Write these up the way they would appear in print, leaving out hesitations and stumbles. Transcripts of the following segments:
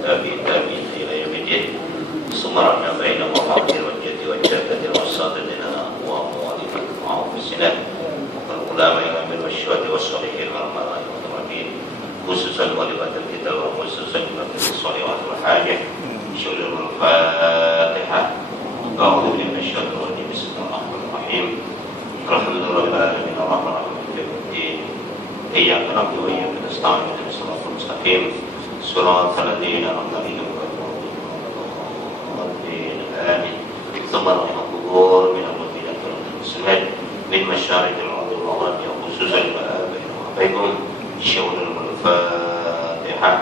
والتابعين إلى يوم الدين ثم رحنا بين مقاصد الوجه والجادة والصادق لنا وأموالنا وأنفسنا والعلماء من والشهداء والصالحين والملائكة والمقربين خصوصا ولبات الكتاب وخصوصا لبات الصالحات والحاجة شغل الفاتحة أعوذ بالله من الشيطان الرجيم بسم الله الرحمن الرحيم الحمد لله رب العالمين الرحمن الرحيم مالك يوم الدين إياك نعبد وإياك نستعين اهدنا الصراط المستقيم صراط الذين أنعمت عليهم غير المغضوب عليهم آمين ثم رحم القبور من المؤمنين والمسلمين من مشارق الأرض والمغاربها خصوصا لآبائنا وآبائكم شغل الفاتحة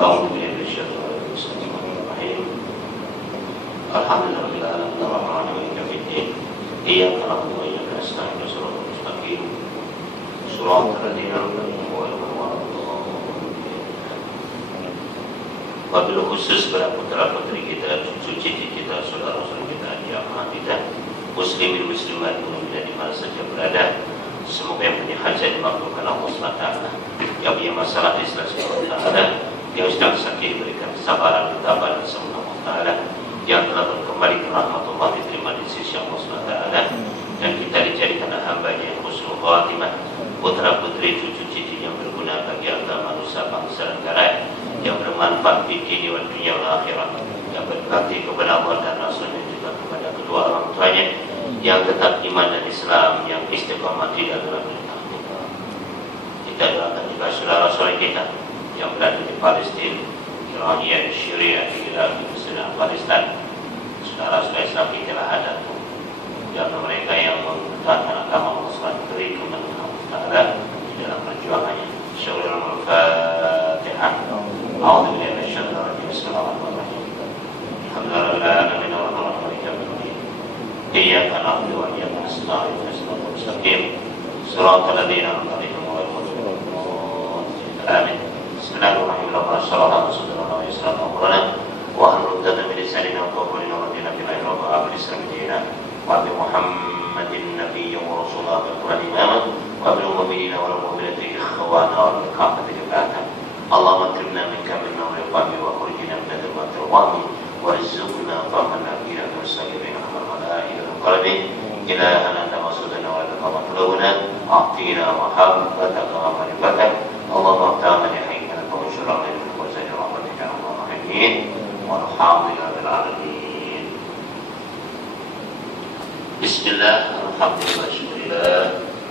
أعوذ بالله من الشيطان الرجيم بسم الله الرحمن الرحيم الحمد لله رب العالمين الرحمن الرحيم مالك يوم الدين إياك نعبد وإياك نستعين اهدنا الصراط المستقيم صراط الذين أنعمت عليهم غير المغضوب عليهم. Wabil khusus kepada putra-putri kita, cucu-cucu kita, saudara-saudara kita, jamaah kita, muslimin muslimat mu'minat di mana saja berada, semoga yang punya hajat dimaklumkan Allah SWT, yang punya masalah Islam SWT, yang sedang sakit diberikan kesabaran, ketabahan sama Allah SWT, yang telah kembali ke rahmat Allah diterima di sisi Allah SWT, dan kita dijadikan hamba yang husnul khatimah, putra-putri, cucu-cucu yang berguna bagi agama, nusa, bangsa, dan negara, yang bermanfaat di dunia dan dunia akhirat, yang berbakti kepada Allah dan Rasulnya, juga kepada kedua orang tuanya, yang tetap iman dan Islam, yang istiqamah di dalam perintah kita. Kita doakan juga saudara-saudara kita yang berada di Palestina, Iran, Syria, Irak, Sudan, Palestina, saudara-saudara Islam kita lah ada tuh, dan mereka yang mempertahankan agama Allah SWT beri kemenangan Allah Taala di dalam perjuangannya. Insyaallah Al-Fatihah. أعوذ بالله من الشيطان الرجيم بسم الله الرحمن الرحيم الحمد لله رب العالمين الرحمن الرحيم مالك يوم الدين إياك نعبد وإياك نستعين اهدنا الصراط المستقيم صراط الذين أنعمت عليهم غير المغضوب عليهم آمين بسم الله الرحمن الرحيم صلى الله عليه وسلم وسلم أمرنا وأهل عقدة من لساننا وقولنا ورضينا بالله رب العالمين الإسلام دينا وأبي محمد النبي ورسوله والقرآن إماما وأبي المؤمنين والمؤمنات إخوانا والكافة جماعة اللهم اكرمنا منك من نور القلب واخرجنا من ظلمات الوهم وارزقنا فهم النبيين والمستقيمين احمد الملائكه القلب الهنا انت مقصودنا ولك مطلوبنا اعطينا محبتك ومعرفتك اللهم افتح من يحييك لك وانشر علينا وزين رحمتك يا ارحم الراحمين والحمد لله رب العالمين. بسم الله الحمد لله شكر الله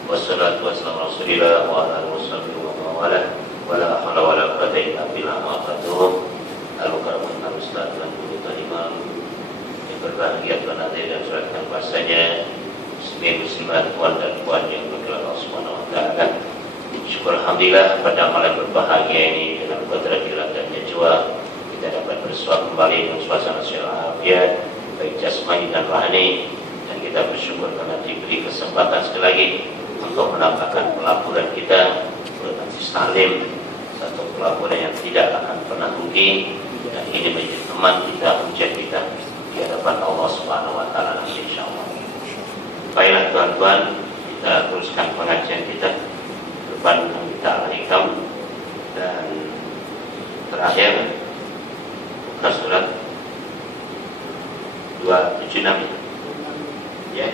والصلاه والسلام على رسول الله وعلى اله وصحبه ومن والاه wala haula wala quwwata illa billah ma'atuh al-karamah Ustaz dan Guru Imam yang berbahagia Tuan Hadir dan suratkan bahasanya muslimat tuan dan puan yang bergelar Allah Subhanahu wa taala. Syukur alhamdulillah pada malam berbahagia ini dengan qadar jilat dan jua kita dapat bersua kembali dengan suasana afiat baik jasmani dan rohani, dan kita bersyukur karena diberi kesempatan sekali lagi untuk menambahkan pelaburan kita Salim, satu pelaburan yang tidak akan pernah rugi, dan ini menjadi teman kita, hujah kita di hadapan Allah Subhanahu wa taala nanti insyaallah. Baiklah tuan-tuan, kita teruskan pengajian kita depan kita al-hikam, dan terakhir buka surat 276 ya,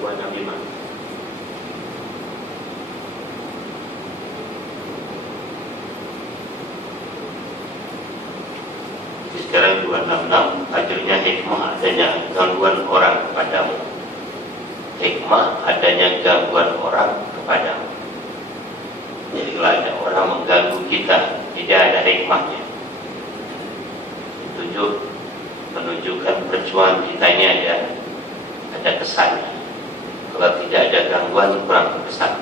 265. Sekarang 266, akhirnya hikmah adanya gangguan orang kepadamu. Hikmah adanya gangguan orang kepadamu. Jadi kalau ada orang mengganggu kita, tidak ada hikmahnya. Menunjukkan perjuangan kita ini ada kesannya. Kalau tidak ada gangguan, kurang berkesan.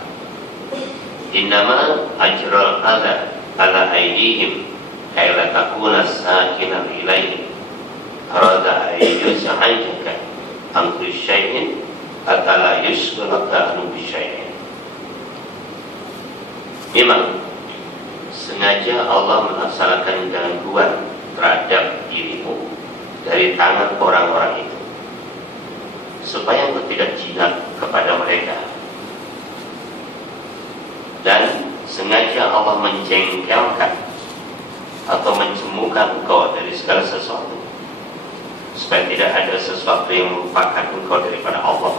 Innama ajral adha ala aidihim kaila takuna sakinan ilaihim arada ayyuz'ajaka an kulli syai'in atala yusqulaka an bisyai'in. Memang sengaja Allah melaksanakan gangguan terhadap dirimu dari tangan orang-orang itu supaya engkau tidak jinak kepada mereka, dan sengaja Allah menjengkelkan atau mengetemukan engkau dari segala sesuatu, supaya tidak ada sesuatu yang melupakan engkau daripada Allah,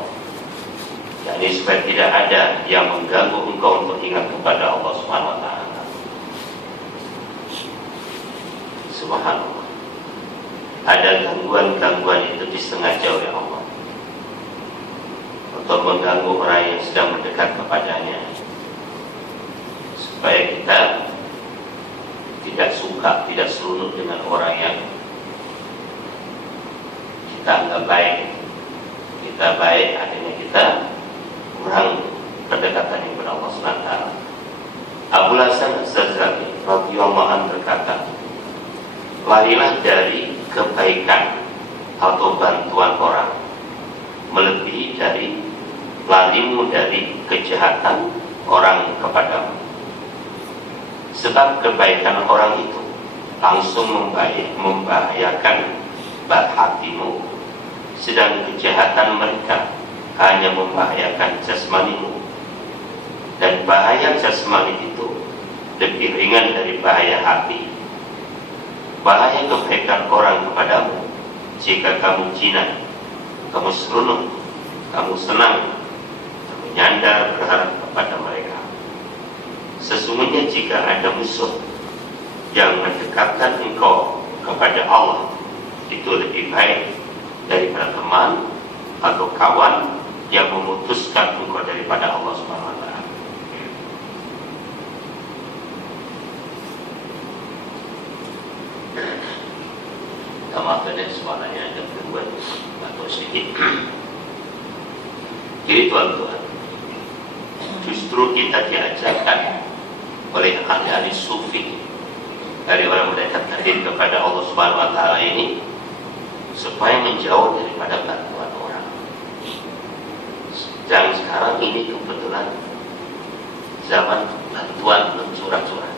yakni supaya tidak ada yang mengganggu engkau untuk ingat kepada Allah Subhanahu wa ta'ala. Subhanallah, ada gangguan-gangguan itu disengaja oleh Allah untuk mengganggu orang yang sedang mendekat kepadanya, supaya kita tidak suka, tidak serunut dengan orang yang kita anggap baik. Kita baik, akhirnya kita kurang pendekatan kepada Allah SWT. Abu Hasan Az-Zazali radhiyallahu anhu berkata, larilah dari kebaikan atau bantuan orang melebihi dari larimu dari kejahatan orang kepadamu. Sebab kebaikan orang itu langsung membahayakan hatimu, sedang kejahatan mereka hanya membahayakan jasmanimu. Dan bahaya jasmani itu lebih ringan dari bahaya hati. Bahaya kebaikan orang kepadamu jika kamu jinak, kamu seronok, kamu senang, kamu nyandar berharap kepada mereka. Sesungguhnya jika ada musuh yang mendekatkan engkau kepada Allah, itu lebih baik daripada teman atau kawan yang memutuskan engkau daripada Allah Subhanahu wa ta'ala. Maaf tadi suaranya ada gangguan atau sedikit. Jadi tuan-tuan, justru kita diajarkan oleh ahli-ahli sufi dari orang mendekatkan diri kepada Allah Subhanahu wa ta'ala ini supaya menjauh daripada bantuan orang. Dan sekarang ini kebetulan zaman bantuan mencurah-curah,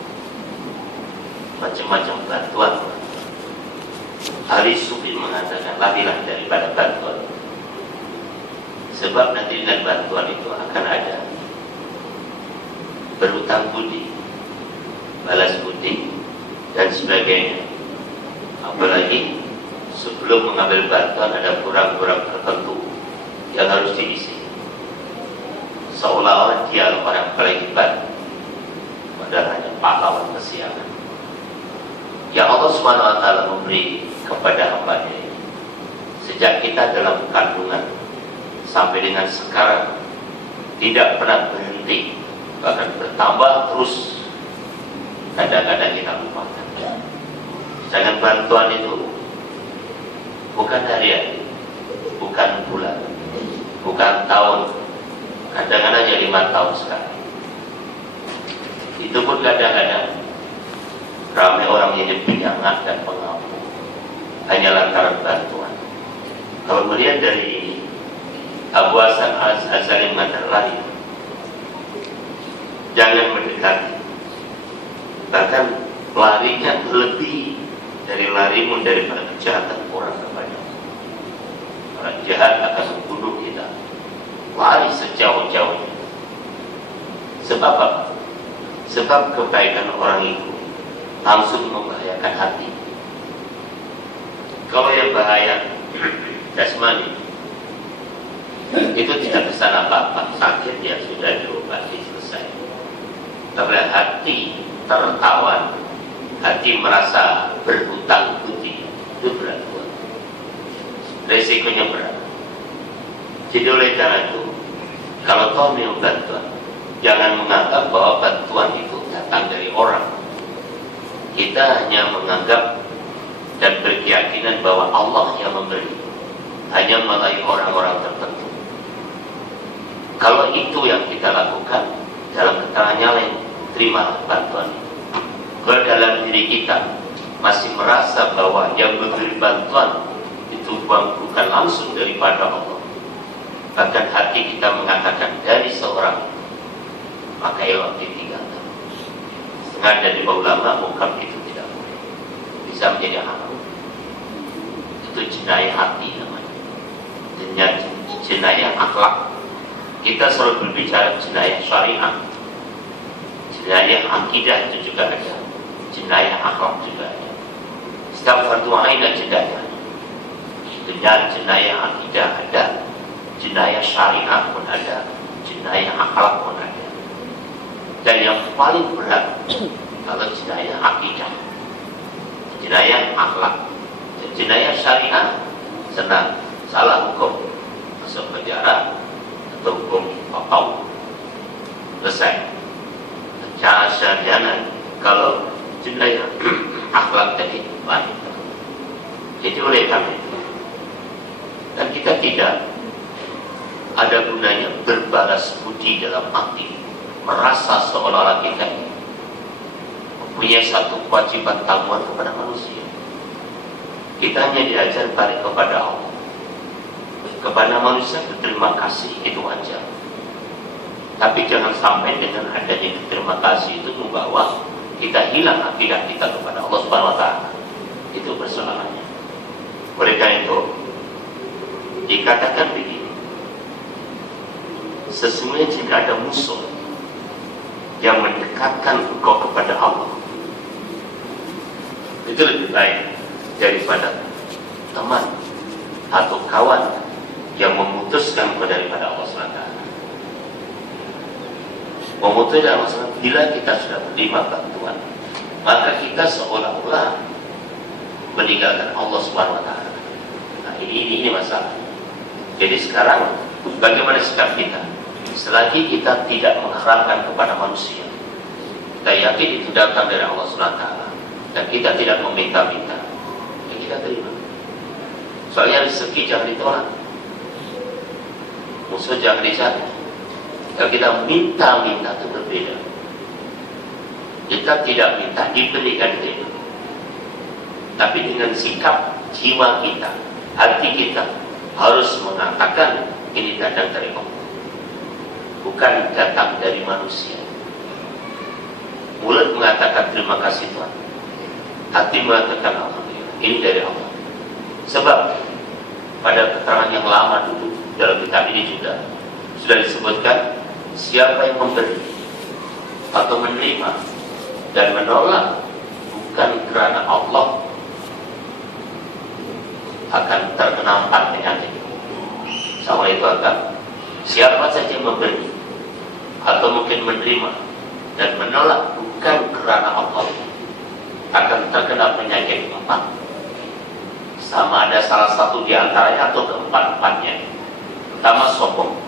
macam-macam bantuan. Ahli sufi mengatakan larilah daripada bantuan, sebab nanti dengan bantuan itu akan ada berutang budi, balas budi dan sebagainya. Apalagi sebelum mengambil bantuan ada kurang-kurang tertentu yang harus diisi, seolah-olah dia orang paling hebat, padahal hanya pahlawan kesiangan. Ya Allah Subhanahu wa ta'ala memberi kepada hamba-Nya ini sejak kita dalam kandungan sampai dengan sekarang tidak pernah berhenti, bahkan bertambah terus. Kadang-kadang kita lupakan. Jangan bantuan itu bukan harian, bukan bulan, bukan tahun, kadang-kadang hanya 5 tahun sekali. Itu pun kadang-kadang ramai orang jadi penyangat dan pengampu hanya lantaran bantuan. Kalau melihat dari Abu Hasan Az-Zazali mengatakan lari, jangan mendekati, bahkan larinya lebih dari larimu daripada kejahatan orang kepada orang jahat akan membunuh kita. Lari sejauh-jauhnya. Sebab apa? Sebab kebaikan orang itu langsung membahayakan hati. Kalau yang bahaya jasmani itu tidak kesan apa-apa, sakit ya sudah diobati selesai. Tapi hati tertawan, hati merasa berhutang budi, itu berat buat. Resikonya berat. Jadi oleh karena itu, kalau kau mau bantuan, jangan menganggap bahwa bantuan itu datang dari orang. Kita hanya menganggap dan berkeyakinan bahwa Allah yang memberi, hanya melalui orang-orang tertentu. Kalau itu yang kita lakukan, dalam keterangannya lain, terima bantuan itu. Kalau dalam diri kita masih merasa bahwa yang memberi bantuan itu bukan langsung daripada Allah, bahkan hati kita mengatakan dari seorang, maka elok ditinggalkan. Setengah dari ulama mungkam itu tidak boleh, bisa menjadi haram. Itu jenayah hati namanya, jenayah akhlak. Kita selalu berbicara jenayah syariah, jenayah akidah itu juga ada, jenayah akhlak juga ada. Dan fardu ain jenayah. Dengan jenayah akidah ada, jenayah syariat pun ada, jenayah akhlak pun ada. Dan yang paling berat kalau jenayah akidah, jenayah akhlak, jenayah syariat senang, salah hukum masuk penjara atau hukum potong selesai. Jangan kalau jenayah akhlak tadi baik. Jadi oleh kami, dan kita tidak ada gunanya berbalas budi dalam arti merasa seolah-olah kita mempunyai satu kewajiban tanggungan kepada manusia. Kita hanya diajar balik kepada Allah. Kepada manusia berterima kasih, itu wajar. Tapi jangan sampai dengan adanya berterima kasih itu membawa kita hilang akidah kita kepada Allah Subhanahu wa taala. Itu persoalannya. Oleh karena itu dikatakan begini, sesungguhnya jika ada musuh yang mendekatkan engkau kepada Allah, itu lebih baik daripada teman atau kawan yang memutuskan engkau daripada Allah SWT. Memutus dalam masalah bila kita sudah menerima bantuan, maka kita seolah-olah meninggalkan Allah SWT. Nah, ini masalah. Jadi sekarang bagaimana sikap kita? Selagi kita tidak mengharapkan kepada manusia, kita yakin itu datang dari Allah SWT, dan kita tidak meminta-minta, ya kita terima. Soalnya rezeki jangan ditolak, musuh jangan dicari. Kalau kita minta-minta itu berbeda. Kita tidak minta diberikan itu, tapi dengan sikap jiwa kita, hati kita harus mengatakan ini datang dari Allah, bukan datang dari manusia. Mulut mengatakan terima kasih Tuhan, hati mengatakan alhamdulillah, ini dari Allah. Sebab pada keterangan yang lama dulu dalam kitab ini juga sudah disebutkan, siapa yang memberi atau menerima dan menolak bukan karena Allah akan terkena 4 penyakit. Sama itu akan siapa saja yang memberi atau mungkin menerima dan menolak bukan karena Allah akan terkena penyakit 4. Sama ada salah satu di antaranya atau keempat-empatnya. Pertama, sombong.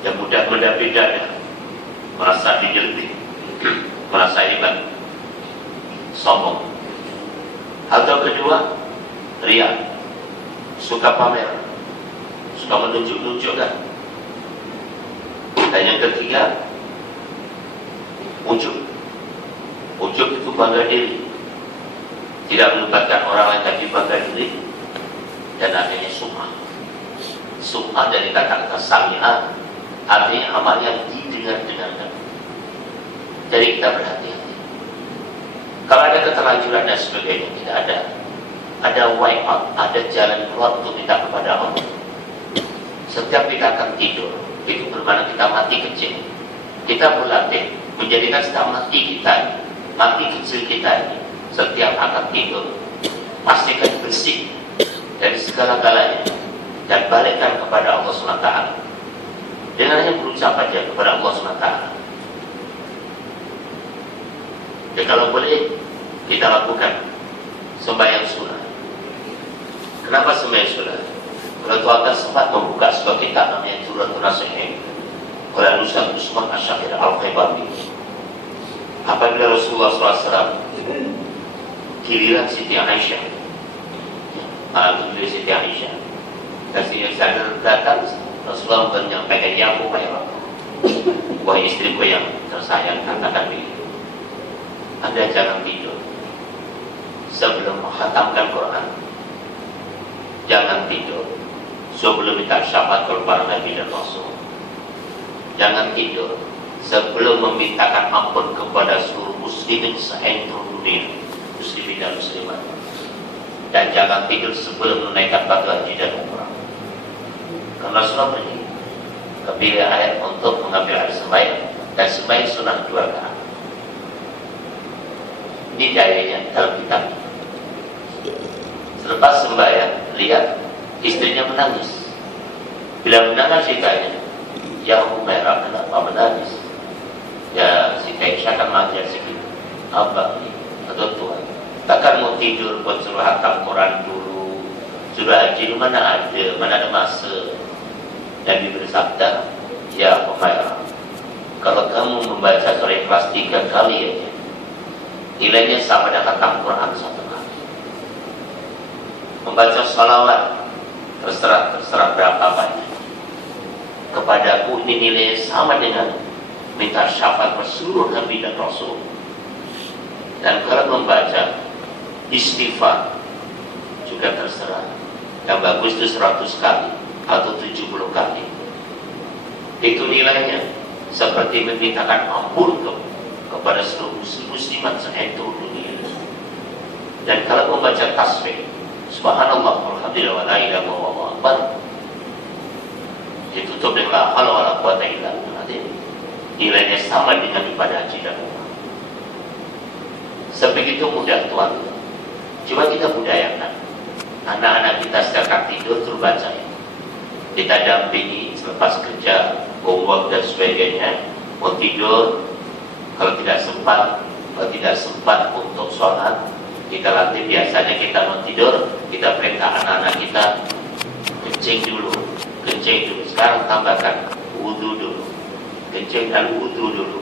Yang mudah-mudah bedanya, merasa diri, merasa hebat, sombong. Atau kedua, riya, suka pamer, suka menunjuk-nunjukkan. Dan yang ketiga, ujub. Ujub itu bangga diri, tidak melibatkan orang lain tapi bangga diri. Dan adanya sum'ah. Sum'ah dari kata-kata sami'ah, artinya amal yang didengar-dengarkan. Jadi kita berhati-hati. Kalau ada keterlanjuran dan sebagainya, tidak ada. Ada way out, ada jalan keluar untuk kita kepada Allah. Setiap kita akan tidur, itu bermakna kita mati kecil. Kita berlatih menjadikan sedang mati kita ini, mati kecil kita ini, setiap akan tidur pastikan bersih dari segala-galanya dan balikkan kepada Allah SWT. Dengan hanya berucap saja kepada Allah SWT. Ya kalau boleh kita lakukan sembahyang sunnah. Kenapa sembahyang sunnah? Kalau Tuhan sempat membuka sebuah kitab namanya Juratul Nasihin oleh Ustaz Usman Asy-Syafir Al-Khaibabi. Apabila Rasulullah SAW giliran Siti Aisyah, malam itu Siti Aisyah, dan Siti Aisyah datang, Rasulullah menyampaikan, ya Umairah, wahai istriku yang tersayang, katakan begitu, Anda jangan tidur sebelum menghatamkan Quran, jangan tidur sebelum minta syafaat kepada Nabi dan Rasul, jangan tidur sebelum memintakan ampun kepada seluruh muslimin se-entero dunia, muslimin dan muslimat, dan jangan tidur sebelum menunaikan fardu haji dan umrah. Karena Rasulullah pergi ke bilik air untuk mengambil air sembahyang, dan sembahyang sunnah 2 rakaat. Ini dalilnya dalam kitab. Selepas sembahyang, lihat istrinya menangis. Bila menangis ditanya, "Ya Humairah, kenapa menangis?" Ya, si Aisyah kan mengajar segitu. "Abang ini, atau Tuhan, takkan mau tidur buat suruh hatam Quran dulu, suruh haji, mana ada masa." Nabi bersabda, "Ya Humairah, kalau kamu membaca surah Ikhlas 3 kali aja, nilainya sama dengan hatam Quran 1 kali. Membaca salawat terserah berapa banyak kepadaku, ini nilainya sama dengan minta syafaat seluruh Nabi dan Rasul. Dan kalau membaca istighfar juga terserah, yang bagus itu 100 kali atau 70 kali. Itu nilainya seperti memintakan ampun kepada seluruh muslimat seluruh dunia." Dan kalau membaca tasbih, subhanallah walhamdulillah wa la ilaha illallah, ditutup dengan la haula wala quwata illa billah, nilainya sama dengan ibadah haji dan umrah. Sebegitu mudah Tuhan. Coba kita budayakan anak-anak kita setiap tidur terus baca ya. Kita dampingi selepas kerja, homework dan sebagainya, mau tidur, kalau tidak sempat untuk sholat, kita latih. Biasanya kita mau tidur, kita perintah anak-anak kita kencing dulu. Sekarang tambahkan wudu dulu, kencing dan wudu dulu.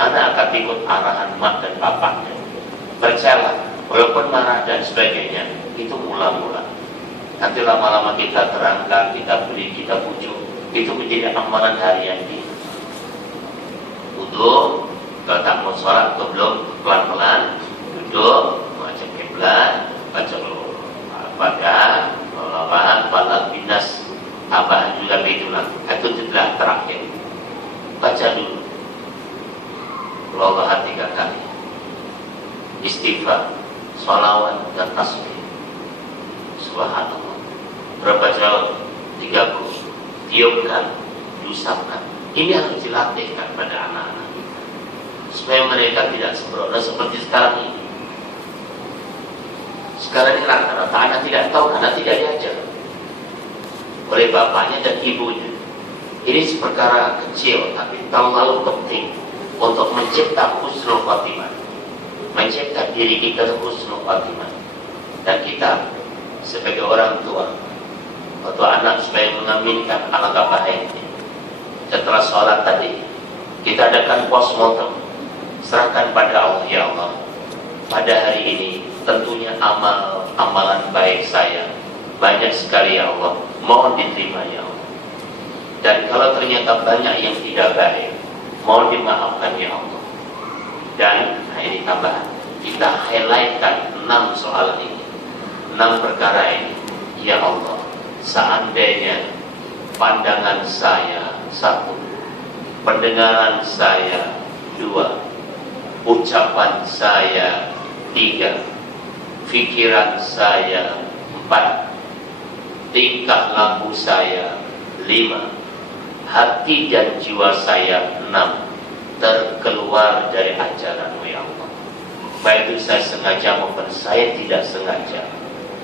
Anak akan ikut arahan mak dan bapaknya. Percayalah, walaupun marah dan sebagainya, itu mula-mula. Nanti lama-lama kita terangkan, kita beri, kita pujuk, itu menjadi amalan harian kita. Wudu, kalau tak mau sholat atau belum, pelan-pelan duduk, baca kiblat, baca Al-Fatihah, Falaq, Binas, tambahan juga begitulah. Itu adalah terakhir. Baca dulu Allah 3 kali, istighfar, sholawat dan tasbih. Subhanallah. Berapa jauh? 30. Tiupkan, diusapkan. Ini harus dilatihkan pada anak-anak supaya mereka tidak sembrono seperti sekarang ini. Sekarang ini rata-rata anak tidak tahu karena tidak diajar oleh bapaknya dan ibunya. Ini perkara kecil tapi terlalu penting untuk mencipta husnul khatimah, mencipta diri kita husnul khatimah. Dan kita sebagai orang tua atau anak supaya mengaminkan alangkah baiknya. Setelah sholat tadi kita adakan postmortem, serahkan pada Allah. Ya Allah, pada hari ini tentunya amalan baik saya banyak sekali ya Allah, mohon diterima ya Allah. Dan kalau ternyata banyak yang tidak baik, mohon dimaafkan ya Allah. Dan ini tambahan, kita highlightkan 6 soal ini, 6 perkara ini. Ya Allah, seandainya pandangan saya 1, pendengaran saya 2, ucapan saya 3, pikiran saya 4, tingkah laku saya 5, hati dan jiwa saya 6, terkeluar dari ajaran-Mu ya Allah. Baik itu saya sengaja maupun saya tidak sengaja,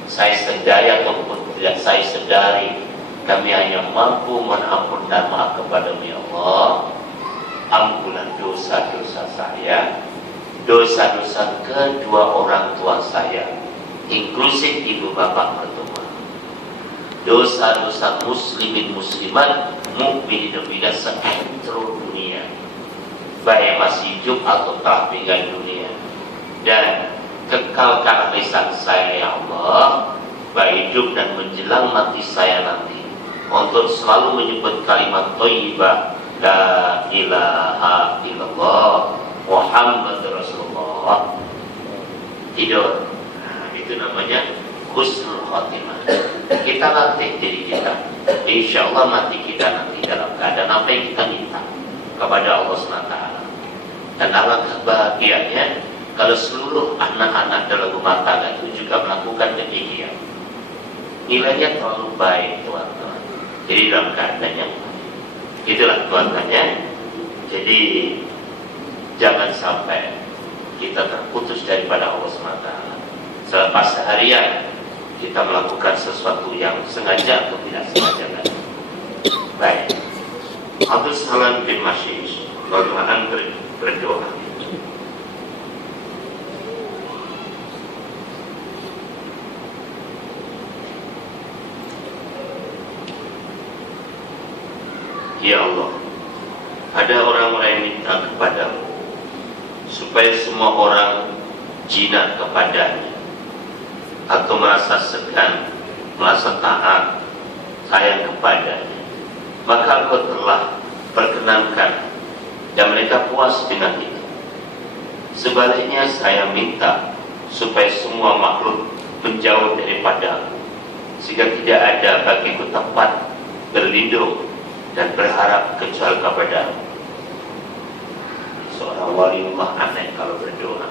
saya sadari ataupun tidak saya sadari, kami hanya mampu mohon ampun dan maaf kepada-Mu ya Allah. Ampunan dosa-dosa saya, dosa-dosa kedua orang tua saya, inklusif ibu bapak mertua, dosa-dosa muslimin muslimat, mukminin dan mukminat seluruh dunia, baik masih hidup atau telah meninggal dunia. Dan kekalkan lisan saya ya Allah, baik hidup dan menjelang mati saya nanti, untuk selalu menyebut kalimat thayyibah la ilaha illallah Muhammad Rasulullah. Tidur, itu namanya husnul khatimah. Kita latih diri kita, insya Allah mati kita nanti dalam keadaan apa yang kita minta kepada Allah SWT. Dan alangkah bahagianya kalau seluruh anak-anak dalam rumah tangga itu juga melakukan demikian. Nilainya terlalu baik, teman-teman. Jadi dalam keadaan yang baik. Itulah Tuhan tanya, Jadi jangan sampai kita terputus daripada Allah SWT. Selepas seharian kita melakukan sesuatu yang sengaja atau tidak sengaja. Baik. Abdul Salam bin Mashish Al-Quran berdoa. Ya Allah, ada orang-orang yang minta kepadamu supaya semua orang jinak kepadanya atau merasa segan, merasa taat, sayang kepadanya, maka Engkau telah perkenankan dan mereka puas dengan itu. Sebaliknya saya minta supaya semua makhluk menjauh daripada Aku, sehingga tidak ada bagiku tempat berlindung dan berharap kecuali kepada Aku. Seorang waliullah aneh kalau berdoa.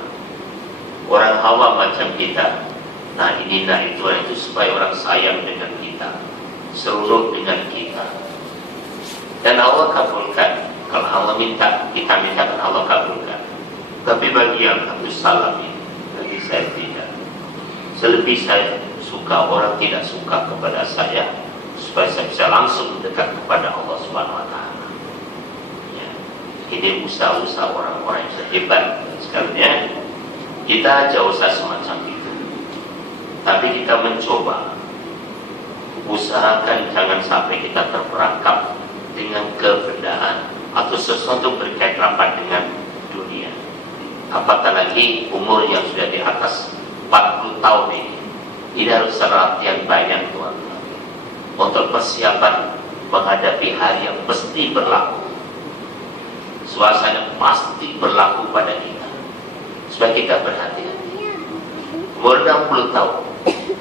Orang awam macam kita, nah ini, nah itu supaya orang sayang dengan kita, seluruh dengan kita. Dan Allah kabulkan. Kalau Allah minta, kita minta, dan Allah kabulkan. Tapi bagi yang Abdul Salam ini, bagi saya tidak. Selebih saya suka orang tidak suka kepada saya, supaya saya bisa langsung mendekat kepada Allah Subhanahu Wa Taala. Ya. Ini usaha-usaha orang-orang yang hebat sekalian. Kita jauh usaha semacam itu. Tapi kita mencoba, usahakan jangan sampai kita terperangkap dengan kebendaan atau sesuatu berkait rapat dengan dunia. Apatah lagi umur yang sudah di atas 40 tahun ini. Ini harus latihan banyak tuan-tuan untuk persiapan menghadapi hari yang pasti berlaku. Suasana pasti berlaku pada kita, supaya kita berhati-hati. Umur 60 tahun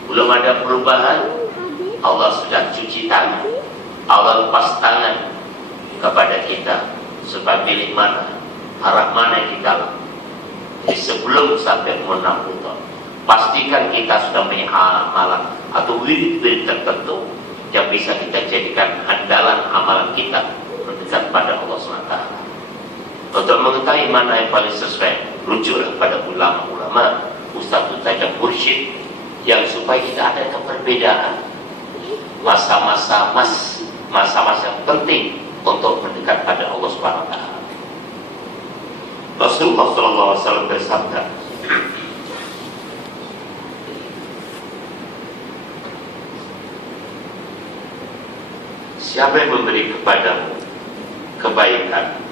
belum ada perubahan, Allah sudah cuci tangan, Allah lepas tangan kepada kita supaya pilih mana, arah mana yang kita lakukan. Jadi sebelum sampai umur 60 tahun, pastikan kita sudah punya amalan atau wirid-wirid tertentu yang bisa kita jadikan andalan amalan kita mendekat pada Allah SWT. Untuk mengetahui mana yang paling sesuai, rujuklah pada ulama-ulama, ustaz-ustaz yang mursyid, yang supaya kita ada perbedaan masa-masa yang penting untuk mendekat pada Allah SWT. Rasulullah SAW bersabda, siapa yang memberi kepadamu kebaikan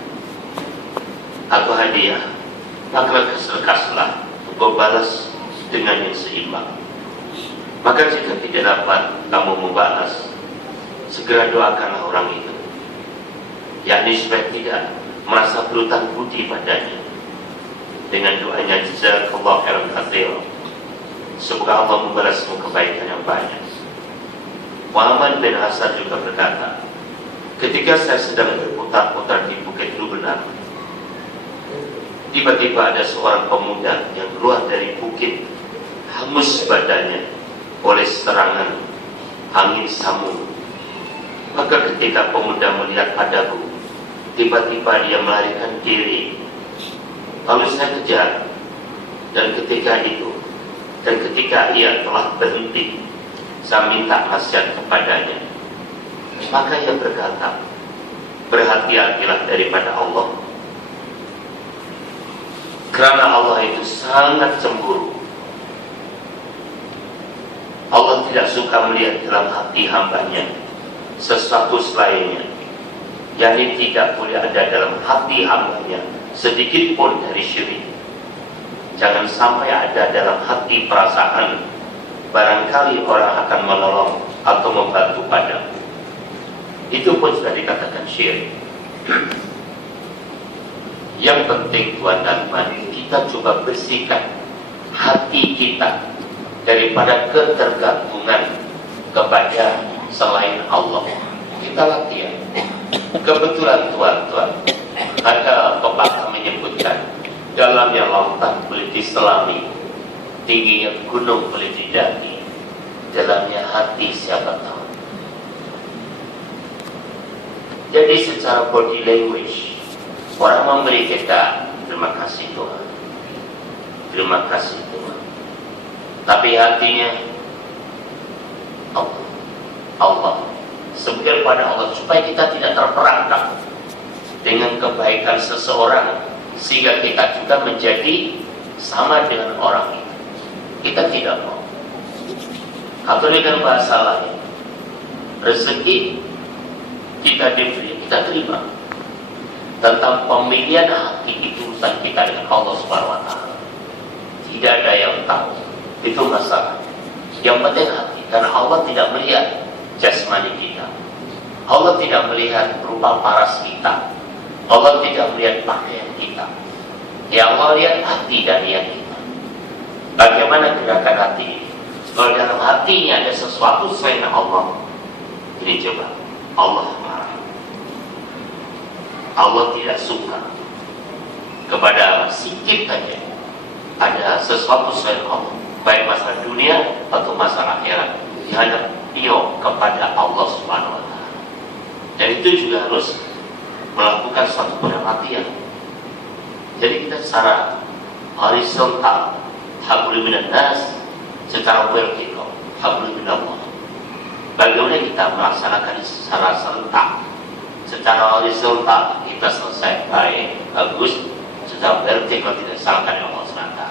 atau hadiah, maka keselakaslah engkau balas dengan yang seimbang. Maka jika tidak dapat kamu membalas, segera doakanlah orang itu, yakni supaya tidak merasa berhutang budi padanya, dengan doanya jazakallahu khairan katsiran, semoga Allah membalasmu kebaikan yang banyak. Muhammad bin Hasan juga berkata, ketika saya sedang berputar-putar di Bukit Lubenar, tiba-tiba ada seorang pemuda yang keluar dari bukit, hangus badannya oleh serangan angin samud. Maka ketika pemuda melihat padaku, tiba-tiba dia melarikan diri. Lalu saya kejar, dan ketika ia telah berhenti, saya minta nasihat kepadanya. Maka ia berkata, berhati-hatilah daripada Allah, karena Allah itu sangat cemburu. Allah tidak suka melihat dalam hati hambanya sesuatu selainnya, yakni tidak boleh ada dalam hati hambanya sedikit pun dari syirik. Jangan sampai ada dalam hati perasaan barangkali orang akan menolong atau membantu padamu. Itu pun sudah dikatakan syirik. Yang penting tuan dan puan, kita coba bersihkan hati kita daripada ketergantungan kepada selain Allah. Kita latihan. Kebetulan tuan-tuan, ada pepatah menyebutkan, dalamnya lautan boleh diselami, tingginya gunung boleh didaki, dalamnya hati siapa tahu. Jadi secara body language, Orang memberi kita, terima kasih Tuhan, terima kasih Tuhan. Tapi hatinya Allah, sebagai pada Allah, supaya kita tidak terperangkap dengan kebaikan seseorang, sehingga kita juga menjadi sama dengan orang itu. Kita tidak mau. Atau dengan bahasa lain, rezeki kita diberi, kita terima. Tentang pemilihan hati itu urusan kita dengan Allah Subhanahu wa Ta'ala. Tidak ada yang tahu. Itu masalah. Yang penting hati, karena Allah tidak melihat jasmani kita. Allah tidak melihat rupa paras kita. Allah tidak melihat pakaian kita. Ya Allah lihat hati dan niat kita. Bagaimana gerakan hati ini? Kalau dalam hatinya ada sesuatu selain Allah, ini coba, Allah marah. Allah tidak suka kepada sikit saja ada sesuatu selain Allah, baik masalah dunia atau masalah akhirat, dihadap dia kepada Allah Subhanahu wa Ta'ala. Dan itu juga harus melakukan suatu perhatian. Jadi kita secara horizontal, hablum minan nas, secara vertikal, hablum minallah. Bagaimana kita melaksanakan secara serentak? Secara horizontal kita selesai baik, bagus. Secara vertikal tidak salahkan Allah SWT.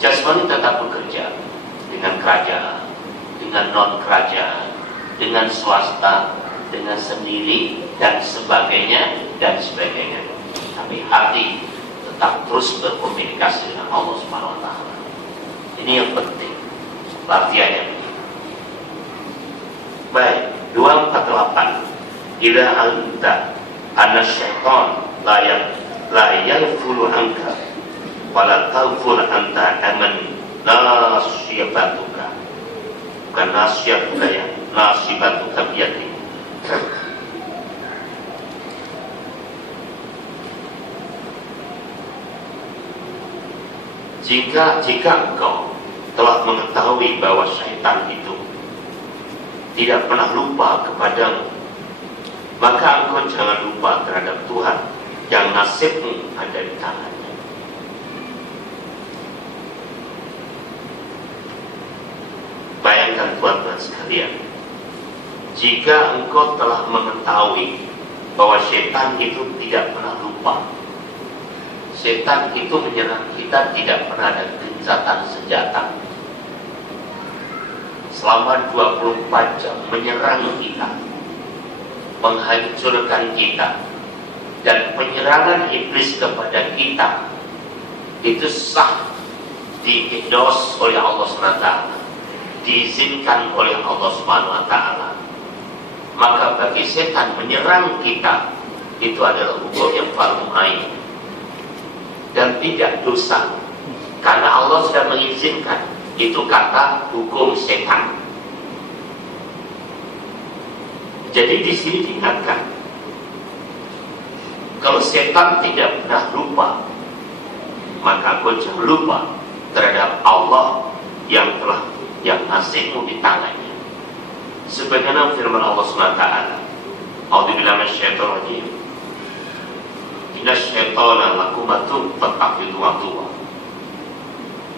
Jasmani tetap bekerja dengan kerajaan, dengan non kerajaan, dengan swasta, dengan sendiri dan sebagainya dan sebagainya. Tapi hati tetap terus berkomunikasi dengan Allah Subhanahu wa Ta'ala. Ini yang penting. Latihannya begini. Baik, 248. Ila anta anna syaitan la yanfulu anka wala tanful anta aman nasibatuka. Bukan nasibatuka ya, nasibatuka biyatik. Jika engkau telah mengetahui bahwa syaitan itu tidak pernah lupa kepadamu, maka engkau jangan lupa terhadap Tuhan yang nasibmu ada di tangannya. Bayangkan tuan-tuan sekalian, jika engkau telah mengetahui bahwa setan itu tidak pernah lupa, setan itu menyerang kita tidak pernah ada gencatan senjata. Selama 24 jam menyerang kita, menghancurkan kita, dan penyerangan iblis kepada kita itu sah, diendos oleh Allah SWT, diizinkan oleh Allah SWT. Maka bagi setan menyerang kita itu adalah hukum yang fardu ain dan tidak dosa, karena Allah sudah mengizinkan. Itu kata hukum setan. Jadi di sini diingatkan, kalau setan tidak pernah lupa, maka kau jangan lupa terhadap Allah yang nasibmu di tangannya. Sebagaimana firman Allah SWT, A'udzubillahi minasyaitonir rajim. Inna syaitana lakum aduwwun fattakhidhuhu.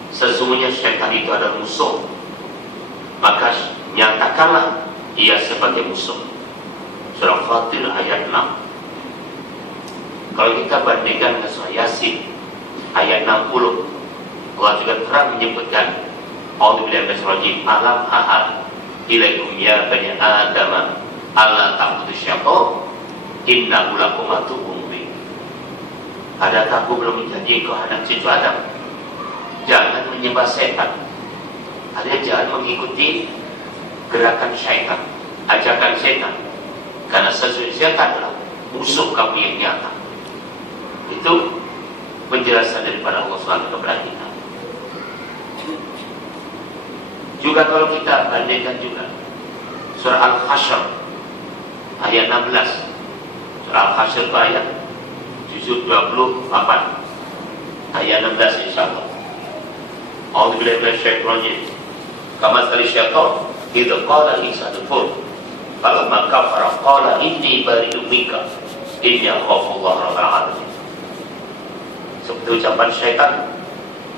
Sesungguhnya syaitan itu adalah musuh, maka nyatakanlah ia sebagai musuh. Surah Fatir ayat 6. Kalau kita bandingkan dengan surah Yasin ayat 60, Allah juga terang menyebutkan, A'udzubillahi minasyaitonir rajim, alam ahad ilaikum ya bani Adam alla ta'budu syaitan innahu lakum aduwwun mubin. Adakah aku belum menjadi kau anak cucu Adam, jangan menyembah setan. Kalian jangan mengikuti gerakan syaitan, ajakan setan, karena sesungguhnya setan adalah musuh kamu yang nyata. Itu penjelasan daripada Allah SWT kepada kita. Juga kalau kita bandingkan juga surah Al-Hasyr ayat 16. Surah Al-Hasyr itu ayat juzuk 28 ayat 16 insyaallah. A'udzubillahi minasyaitonir rajim. Kama sekali syaitan idza qala insanu kfur falamma kafara qala inni bari'un minka Inni akhafullah rabbal alamin. Seperti ucapan syaitan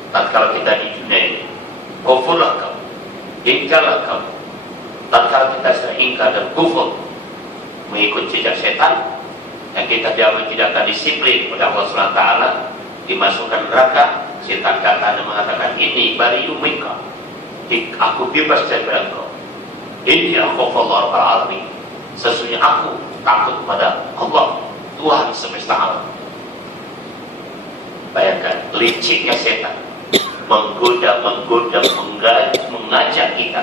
tatkala kita di dunia ini, kufurlah kamu, ingkarlah kamu. Tatkala kita sudah ingkar dan kufur mengikut jejak syaitan, yang kita tidak akan disiplin oleh Allah SWT, dimasukkan neraka. Syaitan kata dan mengatakan, ini bari'un minka, aku bebas dari engkau. Inni akhafullah rabbal alamin. Sesungguhnya aku takut kepada Allah, Tuhan semesta alam. Bayangkan liciknya setan, menggoda, mengajak kita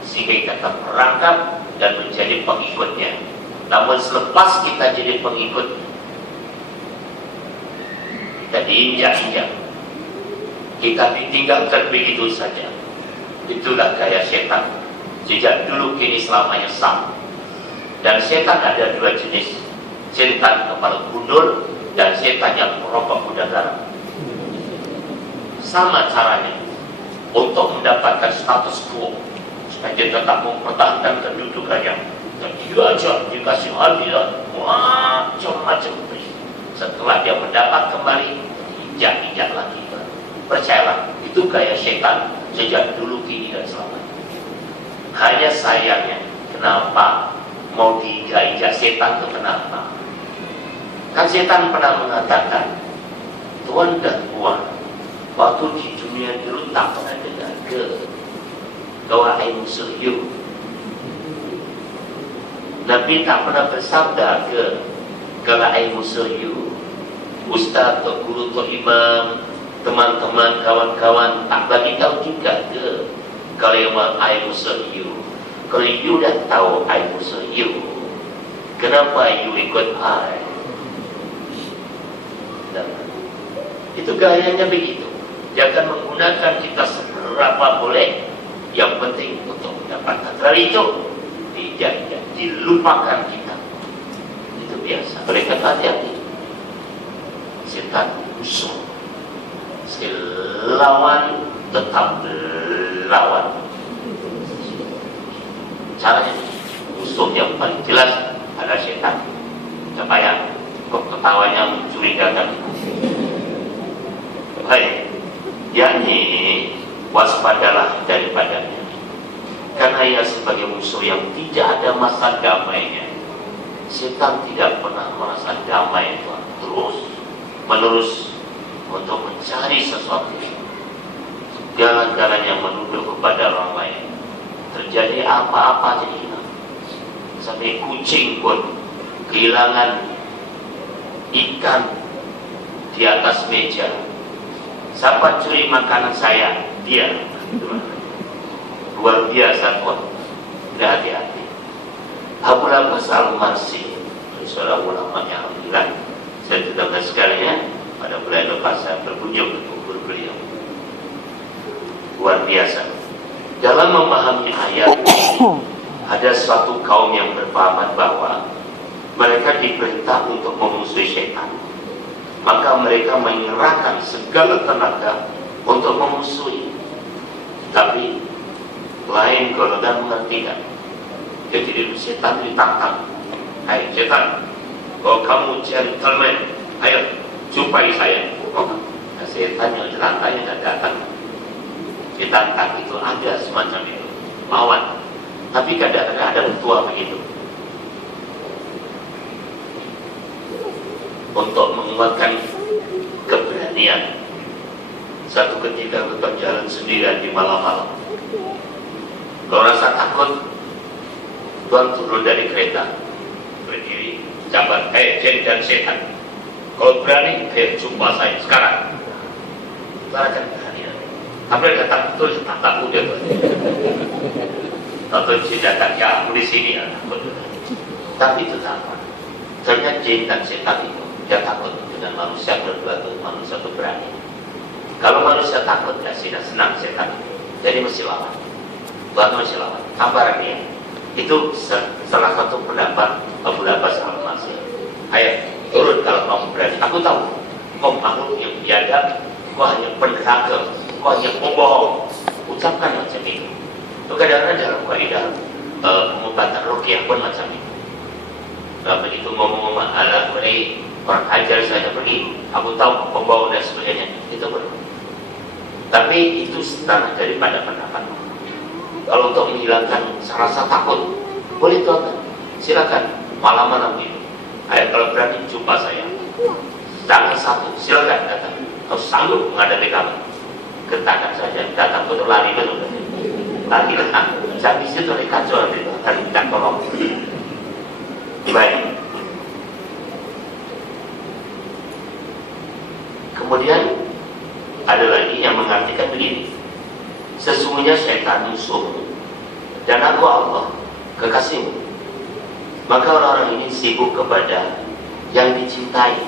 sehingga kita terperangkap dan menjadi pengikutnya. Namun selepas kita jadi pengikut, kita diinjak-injak, kita ditinggalkan begitu saja. Itulah gaya setan. Sejak dulu kini selamanya sama. Dan setan ada dua jenis, setan kepala gundul dan setan yang merokok udara. Sama caranya untuk mendapatkan status quo, supaya dia tetap mempertahankan kedudukannya. Dan dia aja dikasih hadiah macam-macam. Setelah dia mendapat kembali, injak-injak lagi. Percayalah, itu gaya setan sejak dulu kini dan selamanya. Hanya sayangnya, kenapa mau diinjak setan itu kenapa? Kan setan pernah mengatakan, tuan dan puan, waktu di dunia dulu tak pernah dengar wahai musuh you. Nabi tak pernah bersabda wahai musuh you. Ustaz atau guru atau imam, teman-teman, kawan-kawan tak bagi tahu juga kalau yang wahai musuh you. Kalau you dah tahu I musuh you, kenapa you ikut I? Itu gayanya begitu. Jangan menggunakan kita seberapa boleh, yang penting untuk mendapatkan dari itu tidak dilupakan kita. Itu biasa. Mereka hati-hati. Setan musuh, lawan tetap lawan. Caranya musuh yang paling jelas adalah setan. Coba ya, kok ketawanya mencurigakan. Baik, yakni waspadalah daripadanya, karena ia sebagai musuh yang tidak ada masa damainya. Setan tidak pernah merasa damai, terus menerus untuk mencari sesuatu. Segala-galanya menuduh kepada orang lain. Terjadi apa-apa jadi hilang. Sampai kucing pun kehilangan ikan di atas meja. Siapa curi makanan saya? Dia. Luar biasa tuan. Tidak hati-hati. Abu Abbas Al-Marsi, seorang ulama yang alhamdulillah saya tetapkan sekalinya, pada bulan lepas saya berkunjung ke kubur beliau. Luar biasa. Dalam memahami ayat ini, ada suatu kaum yang berpahaman bahwa mereka diperintah untuk memusuhi syaitan. Maka mereka mengerahkan segala tenaga untuk memusuhi. Tapi lain golongan mengerti kan? Jadi setan ditantang. Hai setan, kalau kamu gentleman, ayo jumpai saya. Nah, setan yang jelantanya tidak datang. Ditantang itu ada semacam itu, lawan. Tapi kadang-kadang ada ketua begitu. Untuk menguatkan keberanian. Satu ketika kita jalan sendirian di malam-malam, kalau rasa takut, Tuan turun dari kereta, berdiri, cabar, jin dan setan, kalau berani, jumpa saya sekarang. Tuan akan berani. Tapi ada takut, tak takut dia tuan. Atau jin datang, ya aku di sini ya takut. Tapi itu tak apa. Ternyata jin dan setan itu, dia takut dengan manusia berdua itu, manusia itu berani. Kalau manusia takut, ya sudah senang setan itu. Jadi mesti lawan. Tuhan mesti lawan. Kabar dia. Itu salah satu pendapat Abu Abbas Al-Marsi. Ayo, turun kalau kamu berani. Aku tahu, kau makhluk yang biadab, kau hanya penderaka, kau hanya pembohong. Ucapkan macam itu. Itu kadang-kadang dalam kaidah pengobatan ruqyah pun macam itu. Nah, begitu ngomong-ngomong ala mulai orang ajar saja pergi, aku tahu pembawa dan sebagainya, itu benar. Tapi itu setengah daripada pendapat. Kalau untuk menghilangkan rasa takut, boleh tuan, silakan malam-malam itu. Ayo kalau berani jumpa saya, tanggal 1, silakan datang. Kalau sanggup menghadapi kami, gentakan saja, datang betul lari betul. Lari lah, jadi situ ada kacau dan tidak tolong. Baik. Kemudian ada lagi yang mengartikan begini: sesungguhnya syaitan musuhmu dan aku Allah kekasihmu. Maka orang-orang ini sibuk kepada yang dicintai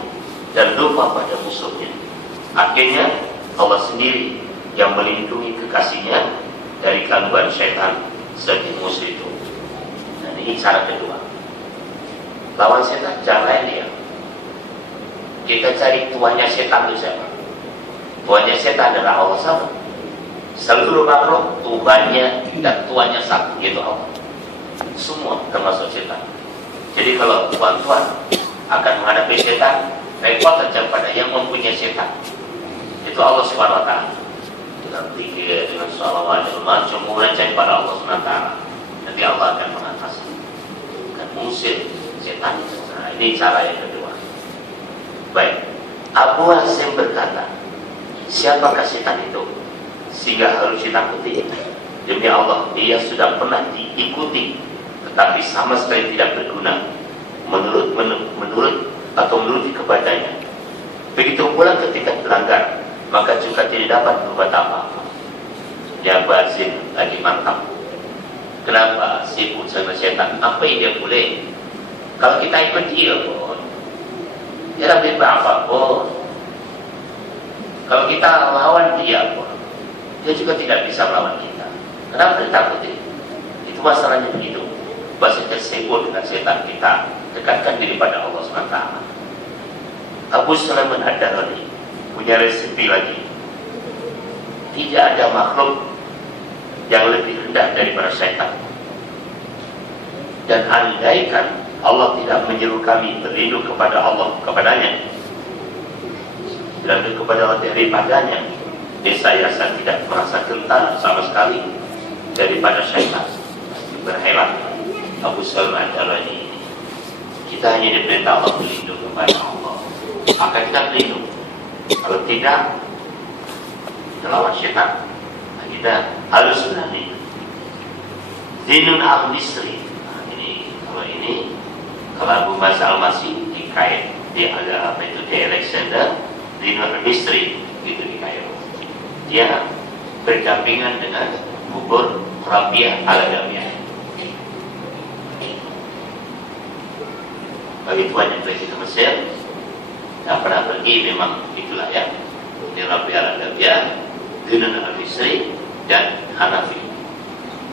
dan lupa pada musuhnya. Akhirnya Allah sendiri yang melindungi kekasihnya dari gangguan syaitan sebagai musuh itu. Dan ini cara kedua. Lawan setan jangan lain dia. Kita cari tuannya setan itu siapa? Tuannya setan adalah Allah sama. Seluruh makhluk tuannya dan tuannya satu, yaitu Allah. Semua termasuk setan. Jadi kalau tuan-tuan akan menghadapi setan, repot saja pada yang mempunyai setan. Itu Allah Subhanahu Wa Taala. Dengan zikir, dengan shalawat, dengan macam cari pada Allah Subhanahu Wa Taala. Nanti Allah akan mengatasi, akan mengusir setan. Nah, ini cara yang kedua. Baik, Abu Hasim berkata, siapakah setan itu sehingga harus ditakuti? Demi Allah, dia sudah pernah diikuti, tetapi sama sekali tidak berguna menurut atau menuruti kepadanya. Begitu pula ketika melanggar, maka juga tidak dapat berbuat apa-apa. Ya Abu Hasim lagi mantap. Kenapa sibuk sama setan? Apa yang dia boleh? Kalau kita ikut dia pun, dia dapat apa-apa. Kalau kita lawan dia pun, dia juga tidak bisa melawan kita. Kenapa ditakuti? Itu masalahnya begitu. Bahasanya sibuk dengan setan, kita dekatkan diri pada Allah SWT. Abu Sulaiman Ad-Darani punya resepi lagi. Tidak ada makhluk yang lebih rendah daripada syaitan. Dan andaikan Allah tidak menyuruh kami berlindung kepada Allah, kepadanya, berlindung kepada Allah daripadanya, saya rasa tidak merasa gentar sama sekali daripada syaitan. Berhemat Abu Sulaiman Ad-Darani, kita hanya diperintah Allah berlindung kepada Allah, maka kita berlindung. Kalau tidak, melawan syaitan, kita harus berani. Zinun al-Misri, kalau Abu Bakar Al-Masih di Kairo, di ada apa itu di Alexander, di Misri itu di Kairo. Dia berdampingan dengan kubur Rabi'ah Al-Adawiyah. Bagi tuan yang pergi ke Mesir, yang pernah pergi memang itulah ya, di Rabi'ah Al-Adawiyah, Zinun Al-Misri dan Hanafi.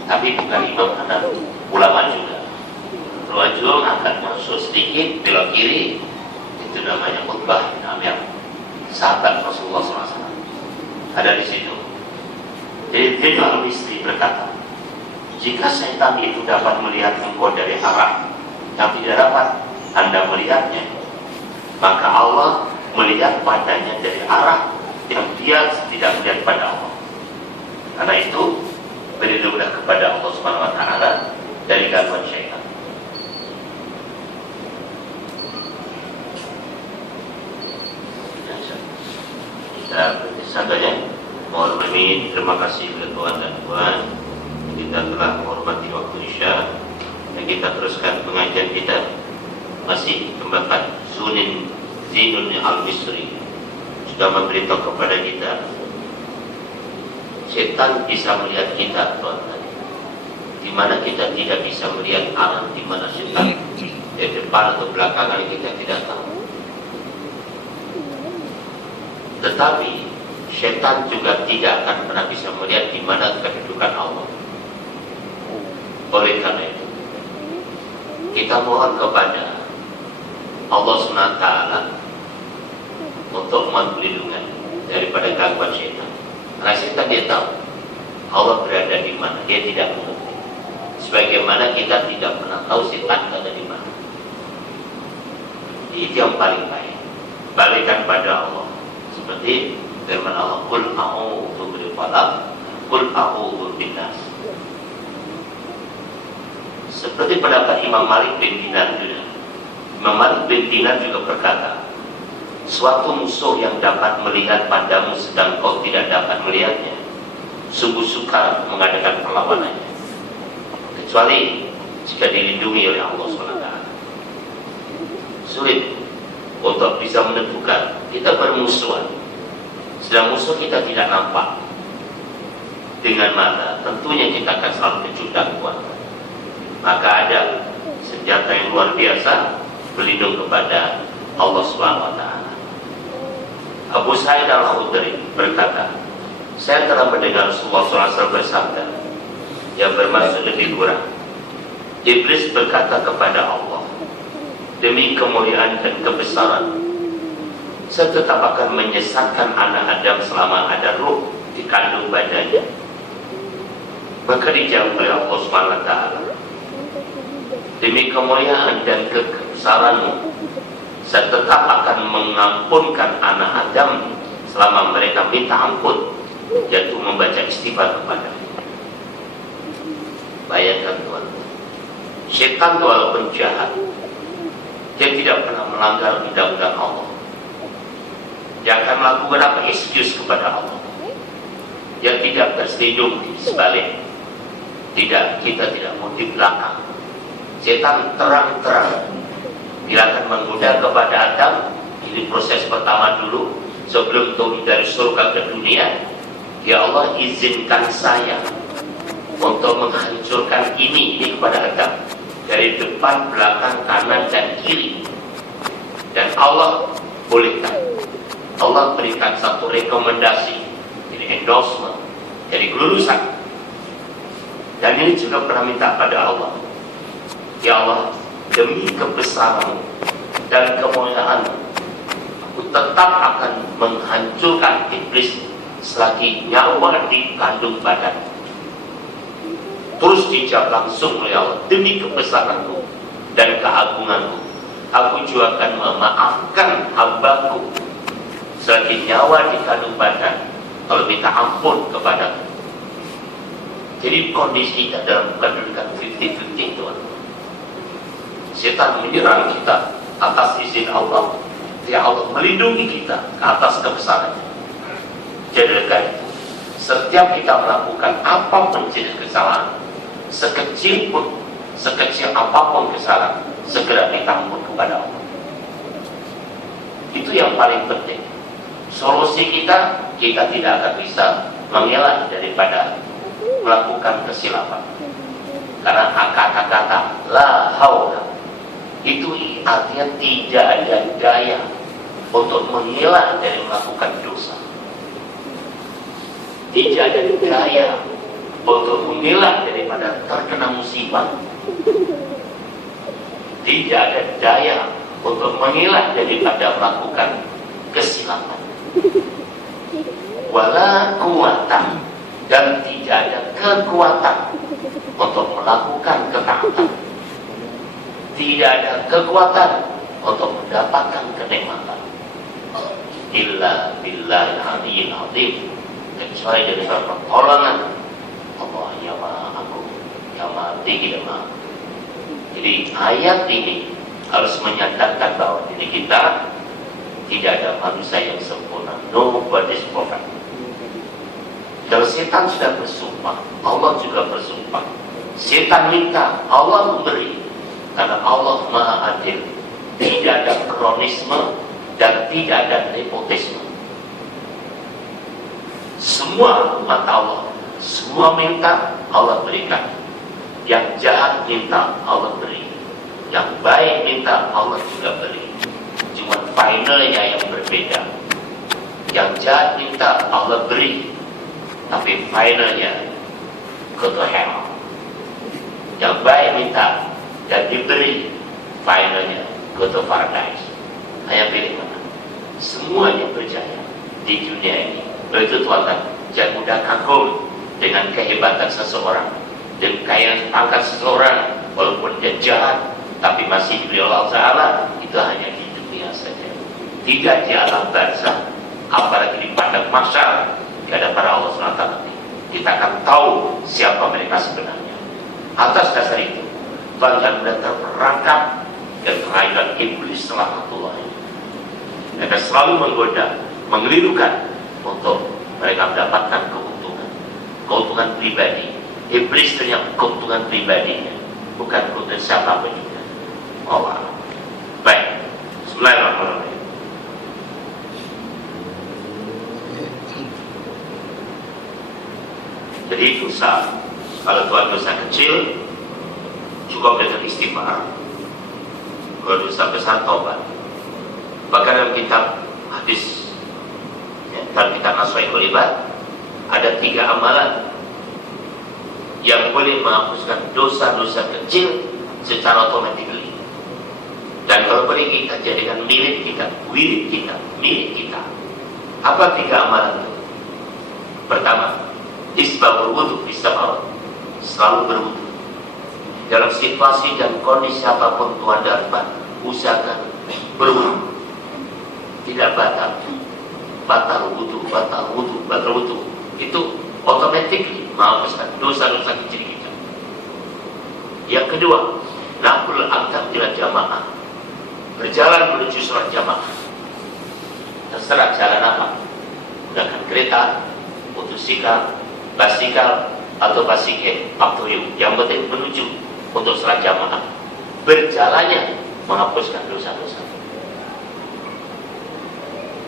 Tapi bukan Imam Hanafi, ulama juga. Rajul akan masuk sedikit belok kiri, itu namanya Utbah bin Amir, sahabat Rasulullah SAW. Ada di situ. Jadi dia al-Misri berkata, jika syaitan itu dapat melihat engkau dari arah yang tidak dapat Anda melihatnya, maka Allah melihat padanya dari arah yang dia tidak melihat pada Allah. Karena itu berlindunglah kepada Allah Subhanahu Wa Taala dari gangguan syaitan. Kita bersahabatnya, mohon bermin, terima kasih kepada Tuhan dan Tuhan. Kita telah menghormati waktu Isya dan kita teruskan pengajian kita masih kembali. Zinun al-Misri sudah memberitahu kepada kita, setan bisa melihat kita, Tuhan, di mana kita tidak bisa melihat arah di mana setan, di depan atau belakangan kita tidak tahu. Tetapi syaitan juga tidak akan pernah bisa melihat di mana kedudukan Allah. Oleh karena itu, kita mohon kepada Allah SWT untuk mohon perlindungan daripada gangguan syaitan. Karena syaitan dia tahu Allah berada di mana, dia tidak mengerti. Sebagaimana kita tidak pernah tahu setan ada di mana. Itu yang paling baik. Balikkan pada Allah. Seperti firman Allah, Qul a'udzu birabbil falaq, Qul a'udzu binnas. Seperti pendapat Imam Malik bin Dinar juga. Imam Malik bin Dinar juga berkata, suatu musuh yang dapat melihat padamu sedang kau tidak dapat melihatnya, sungguh sukar mengadakan perlawanannya, kecuali jika dilindungi oleh Allah SWT. Sulit untuk bisa menentukan. Kita bermusuhan, sedang musuh kita tidak nampak dengan mata, tentunya kita akan selalu kejutkan kuat. Maka ada senjata yang luar biasa, berlindung kepada Allah SWT. Abu Sa'id Al-Khudri berkata, saya telah mendengar Rasulullah SAW bersabda, yang bermaksud lebih kurang, Iblis berkata kepada Allah, demi kemuliaan dan kebesaran, saya tetap akan menyesatkan anak Adam selama ada ruh di kandung badannya. Maka dijawab oleh Allah SWT, demi kemuliaan dan kebesaranmu, saya tetap akan mengampunkan anak Adam selama mereka minta ampun, yaitu membaca istighfar kepada-Nya. Bayangkan Tuhan, setan walaupun jahat, dia tidak pernah melanggar undang-undang Allah. Dia akan melakukan apa excuse kepada Allah. Dia tidak berselindung di sebalik. Tidak, kita tidak mau di belakang. Setan terang-terang bila akan menggoda kepada Adam. Ini proses pertama dulu, sebelum turun dari surga ke dunia. Ya Allah, izinkan saya untuk menghancurkan ini kepada Adam, dari depan, belakang, kanan, dan kiri. Dan Allah bolehkan, Allah berikan satu rekomendasi, jadi endorsement, jadi kelulusan. Dan ini juga pernah minta pada Allah, ya Allah, demi kebesaran dan kemuliaan, aku tetap akan menghancurkan iblis selagi nyawa di kandung badan. Terus dijawab langsung oleh Allah, demi kebesaranku dan keagunganku, aku juga akan memaafkan hambaku selagi nyawa di kandung badan, kalau minta ampun kepadaku. Jadi kondisi kita dalam kedudukan 50-50 Tuhan. Setan menyerang kita atas izin Allah, ya Allah melindungi kita ke atas kebesarannya. Jadi itu, setiap kita melakukan apapun jenis kesalahan, sekecil pun, sekecil apapun kesalahan, segera minta ampun kepada Allah. Itu yang paling penting. Solusi kita tidak akan bisa mengelak daripada melakukan kesilapan. Karena kata-kata la haula itu artinya tidak ada daya untuk mengelak dari melakukan dosa. Tidak ada daya untuk mengelak daripada terkena musibah. Tidak ada daya untuk mengelak daripada melakukan kesilapan. Wala kuwatan, dan tidak ada kekuatan untuk melakukan ketaatan. Tidak ada kekuatan untuk mendapatkan kenikmatan. Illa billahil aliyyil azim, kecuali dari pertolongan Allah yang Maha Agung, yang Maha Tinggi dan Maha. Jadi ayat ini harus menyadarkan bahwa diri kita tidak ada manusia yang sempurna. Nobody's perfect. Kalau setan sudah bersumpah, Allah juga bersumpah. Setan minta, Allah memberi. Karena Allah Maha Adil. Tidak ada kronisme dan tidak ada nepotisme. Semua umat Allah, semua minta, Allah berikan. Yang jahat minta, Allah beri. Yang baik minta, Allah juga beri. Cuma finalnya yang berbeda. Yang jahat minta, Allah beri, tapi finalnya go to hell. Yang baik minta dan diberi, finalnya go to paradise. Hanya pilih mana? Semuanya berjaya di dunia ini. Begitu Tuhan, jangan mudah kagum dengan kehebatan seseorang, dan kekayaan pangkat seseorang, walaupun dia jahat, tapi masih diberi Allah Ta'ala. Itu hanya hidup. tidak di alam barzah, apalagi di padang mahsyar di hadapan Allah SWT. Kita akan tahu siapa mereka sebenarnya. Atas dasar itu, kalian sudah terperangkap dan kerajaan iblis laknatullah. Mereka selalu menggoda, mengelirukan untuk mereka mendapatkan keuntungan pribadi. Iblis punya keuntungan pribadinya, bukan keuntungan siapapun juga. Allah. Baik, Bismillahirrahmanirrahim. Jadi dosa, kalau dosa kecil cukup dengan istighfar. Kalau dosa besar taubat. Bahkan dalam kitab hadis, dalam kitab Nashwaihul Ibad, ada 3 amalan yang boleh menghapuskan dosa-dosa kecil secara otomatis. Dan kalau boleh kita jadikan milik kita, wirid kita, milik kita. Apa 3 amalan itu? Pertama, isbabul wudu, selalu berwudu. Dalam situasi dan kondisi apapun Tuhan dapat, usahakan berwudu. Tidak batal wudu. Itu otomatis menghapuskan dosa-dosa kecil kita. Yang kedua, naqul aqdam ila jamaah, berjalan menuju sholat jamaah. Terserah jalan apa, menggunakan kereta, motosikal, basikal, atau basikil, up to you. Yang penting menuju untuk sholat jamaah. Berjalannya menghapuskan dosa-dosa.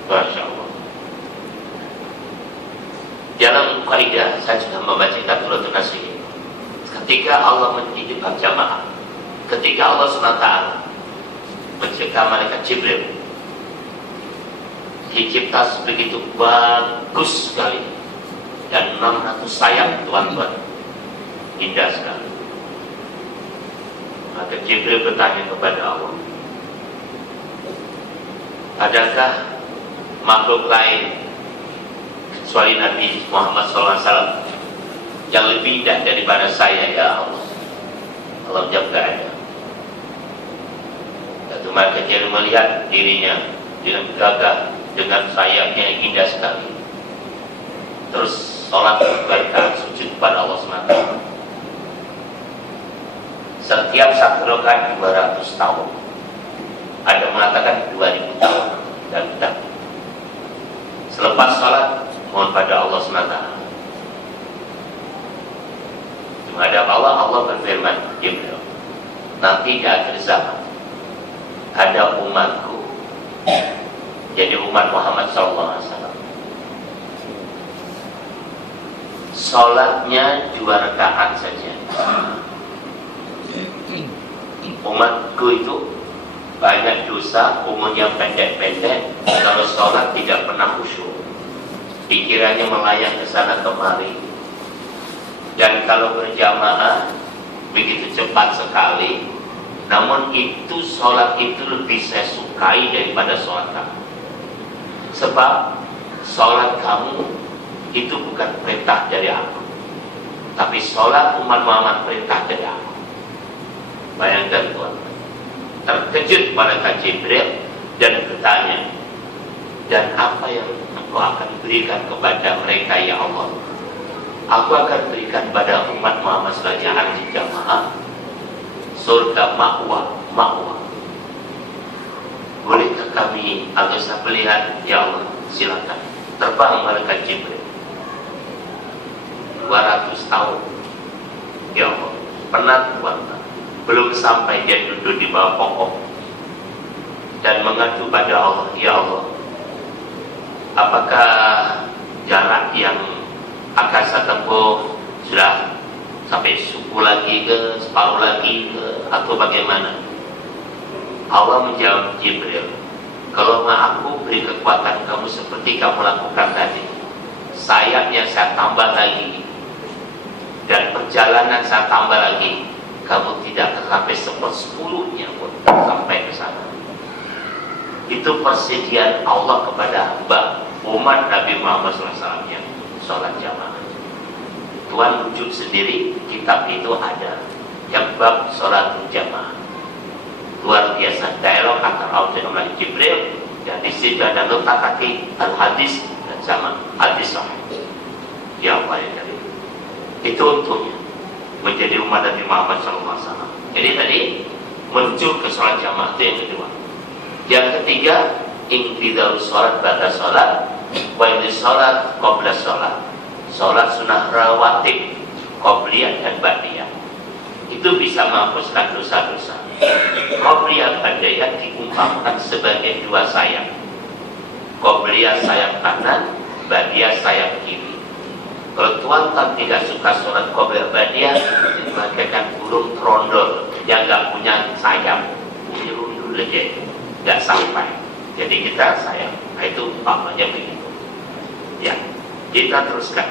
Masya Allah. Dalam kaidah saya sudah membaca Tadulul Nasih. Ketika Allah menghidupkan jamaah, ketika Allah SWT mencipta malaikat Jibril, dicipta begitu bagus sekali, dan 600 sayap tuan-tuan, indah sekali. Maka Jibril bertanya kepada Allah, adakah makhluk lain kecuali Nabi Muhammad SAW yang lebih indah daripada saya, ya Allah? Allah jawab, tidak ada. Satu maka dia melihat dirinya dengan gagah, dengan sayapnya yang indah sekali. Terus sholat berkat sujud kepada Allah SWT. Setiap satu rakaat 200 tahun. Ada mengatakan 2000 tahun dan tidak. Selepas sholat mohon pada Allah SWT. Cuma ada Allah berfirman, Jibril, nanti di akhir zaman ada umatku, jadi umat Muhammad SAW, sholatnya 2 rakaat saja. Umatku itu banyak dosa, umurnya pendek-pendek, kalau sholat tidak pernah khusyuk, pikirannya melayang ke sana kemari, dan kalau berjamaah begitu cepat sekali. Namun itu sholat itu lebih saya sukai daripada sholat kamu. Sebab sholat kamu itu bukan perintah dari aku, tapi sholat umat Muhammad perintah dari aku. Bayangkan Tuhan, terkejut malaikat Jibril dan bertanya, dan apa yang Engkau akan berikan kepada mereka, ya Allah? Aku akan berikan pada umat Muhammad sebagai ahli jamaah surga ma'wa. Bolehkah kami atau saya melihat, ya Allah? Silakan. Terbang malaikat Jibril 200 tahun, ya Allah, penat puasa, belum sampai dia duduk di bawah pokok dan mengadu pada Allah, ya Allah, apakah jarak yang akan saya tempuh sudah sampai suku lagi ke, separuh lagi ke, atau bagaimana? Allah menjawab Jibril, kalau aku beri kekuatan kamu seperti kamu lakukan tadi, sayapnya saya tambah lagi, dan perjalanan saya tambah lagi, kamu tidak akan sampai 1/10-nya pun sampai ke sana. Itu persediaan Allah kepada hamba umat Nabi Muhammad SAW yang sholat jamaah. Tuhan wujud sendiri, kitab itu ada yang bab sholat jamaah. Luar biasa dialog antara Allah dengan Jibril Dan di situ ada letak kaki al-hadis dan sama hadis sahih. Ya Allah ya Karim. Itu untungnya menjadi umat Nabi Muhammad SAW. Jadi tadi muncul ke sholat jamaah itu yang kedua. Yang ketiga, inqidau sholat ba'da sholat, wa ini sholat qabla sholat. Sholat sunnah rawatib, qobliyah dan ba'diyah. Itu bisa menghapuskan dosa-dosa. Qobliyah ba'diyah diumpamakan sebagai dua sayap. Qobliyah sayap kanan, ba'diyah sayap kiri. Kalau tuan tidak suka sholat qobliyah ba'diyah, itu bagaikan burung trondol yang nggak punya sayap, nyerundul aja, nggak sampai. Jadi kita sayap. Nah, itu umpamanya begitu. Ya, kita teruskan.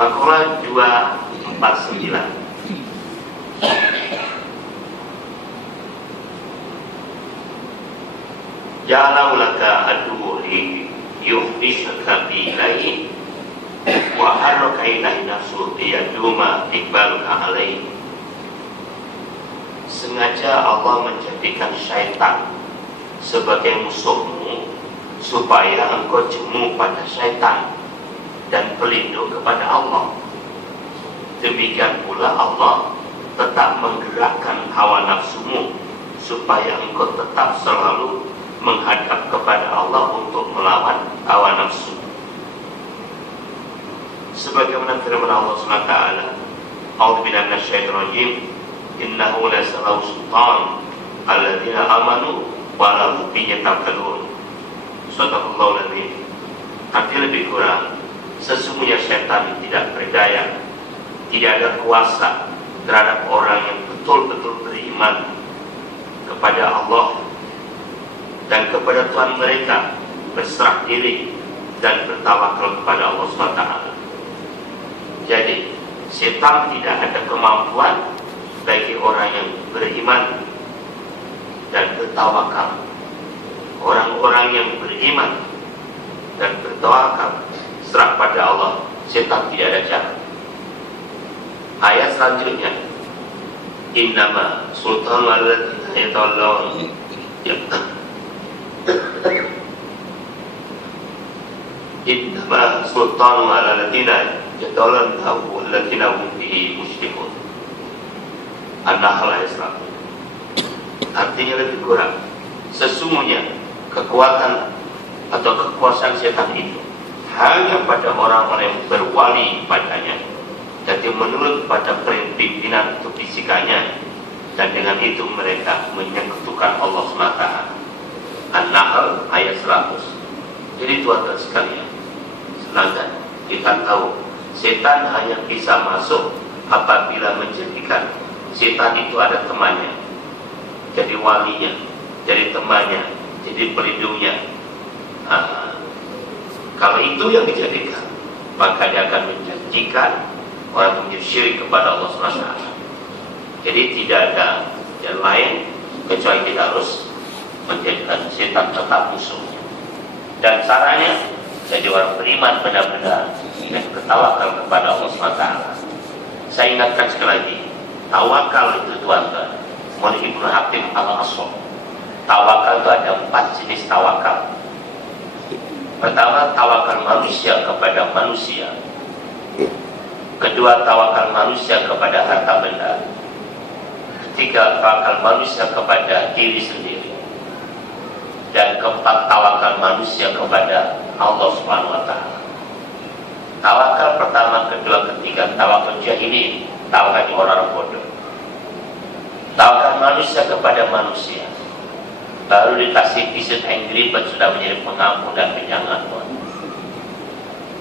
Maqalah 249. Ja'alahu laka aduhi yuhdishaka bilahi wa harraka ilahi nafsu liyaduma ikbaluka alaihi. Sengaja Allah menjadikan syaitan sebagai musuhmu supaya engkau jemu pada syaitan dan pelindung kepada Allah. Demikian pula Allah tetap menggerakkan hawa nafsumu supaya engkau tetap selalu menghadap kepada Allah untuk melawan hawa nafsu. Sebagaimana firman Allah SWT, A'udzubillahi minasyaitonir rajim, innahu laysa lahu sultan alladzina amanu wa lahum bihi yatawakkalun. Shadaqallahul adzim. Arti lebih kurang, sesungguhnya setan tidak berdaya, tidak ada kuasa terhadap orang yang betul-betul beriman kepada Allah dan kepada Tuhan mereka, berserah diri dan bertawakal kepada Allah SWT. Jadi setan tidak ada kemampuan bagi orang yang beriman dan bertawakal. Orang-orang yang beriman dan bertawakal serah pada Allah, setan tidak ada cara. Ayat selanjutnya, innama sultanu alladzina yatawallawna innama sultanu alladzina yatawallawna alladzina hum bihi musyrikun. An-Nahl ayat 100. Artinya lebih kurang, sesungguhnya kekuatan atau kekuasaan setan itu hanya pada orang-orang yang berwali padanya, jadi menurut pada pimpinan atau bisikannya, dan dengan itu mereka menyekutukan Allah SWT. An-Nahl ayat 100. Jadi tuan-tuan sekalian, sedangkan kita tahu setan hanya bisa masuk apabila menjadikan setan itu ada temannya, jadi walinya, jadi temannya, jadi pelindungnya. Kalau itu yang dijadikan, maka dia akan menjanjikan orang yang syirik kepada Allah SWT. Jadi tidak ada yang lain kecuali kita harus menjadikan setan tetap musuhnya. Dan caranya jadi orang beriman benar-benar dan bertawakal kepada Allah SWT. Saya ingatkan sekali lagi, tawakal itu tuan-tuan, menurut Ibnu Hatim al-Aswad, tawakal itu ada 4 jenis tawakal. Pertama, tawakal manusia kepada manusia. Kedua, tawakal manusia kepada harta benda. Ketiga, tawakal manusia kepada diri sendiri. Dan keempat, tawakal manusia kepada Allah SWT. Tawakal pertama, kedua, ketiga, tawakal jahili, tawakal orang bodoh. Tawakal manusia kepada manusia, baru dikasih visit Angry Bird sudah menjadi pengampun dan penyayang Tuhan.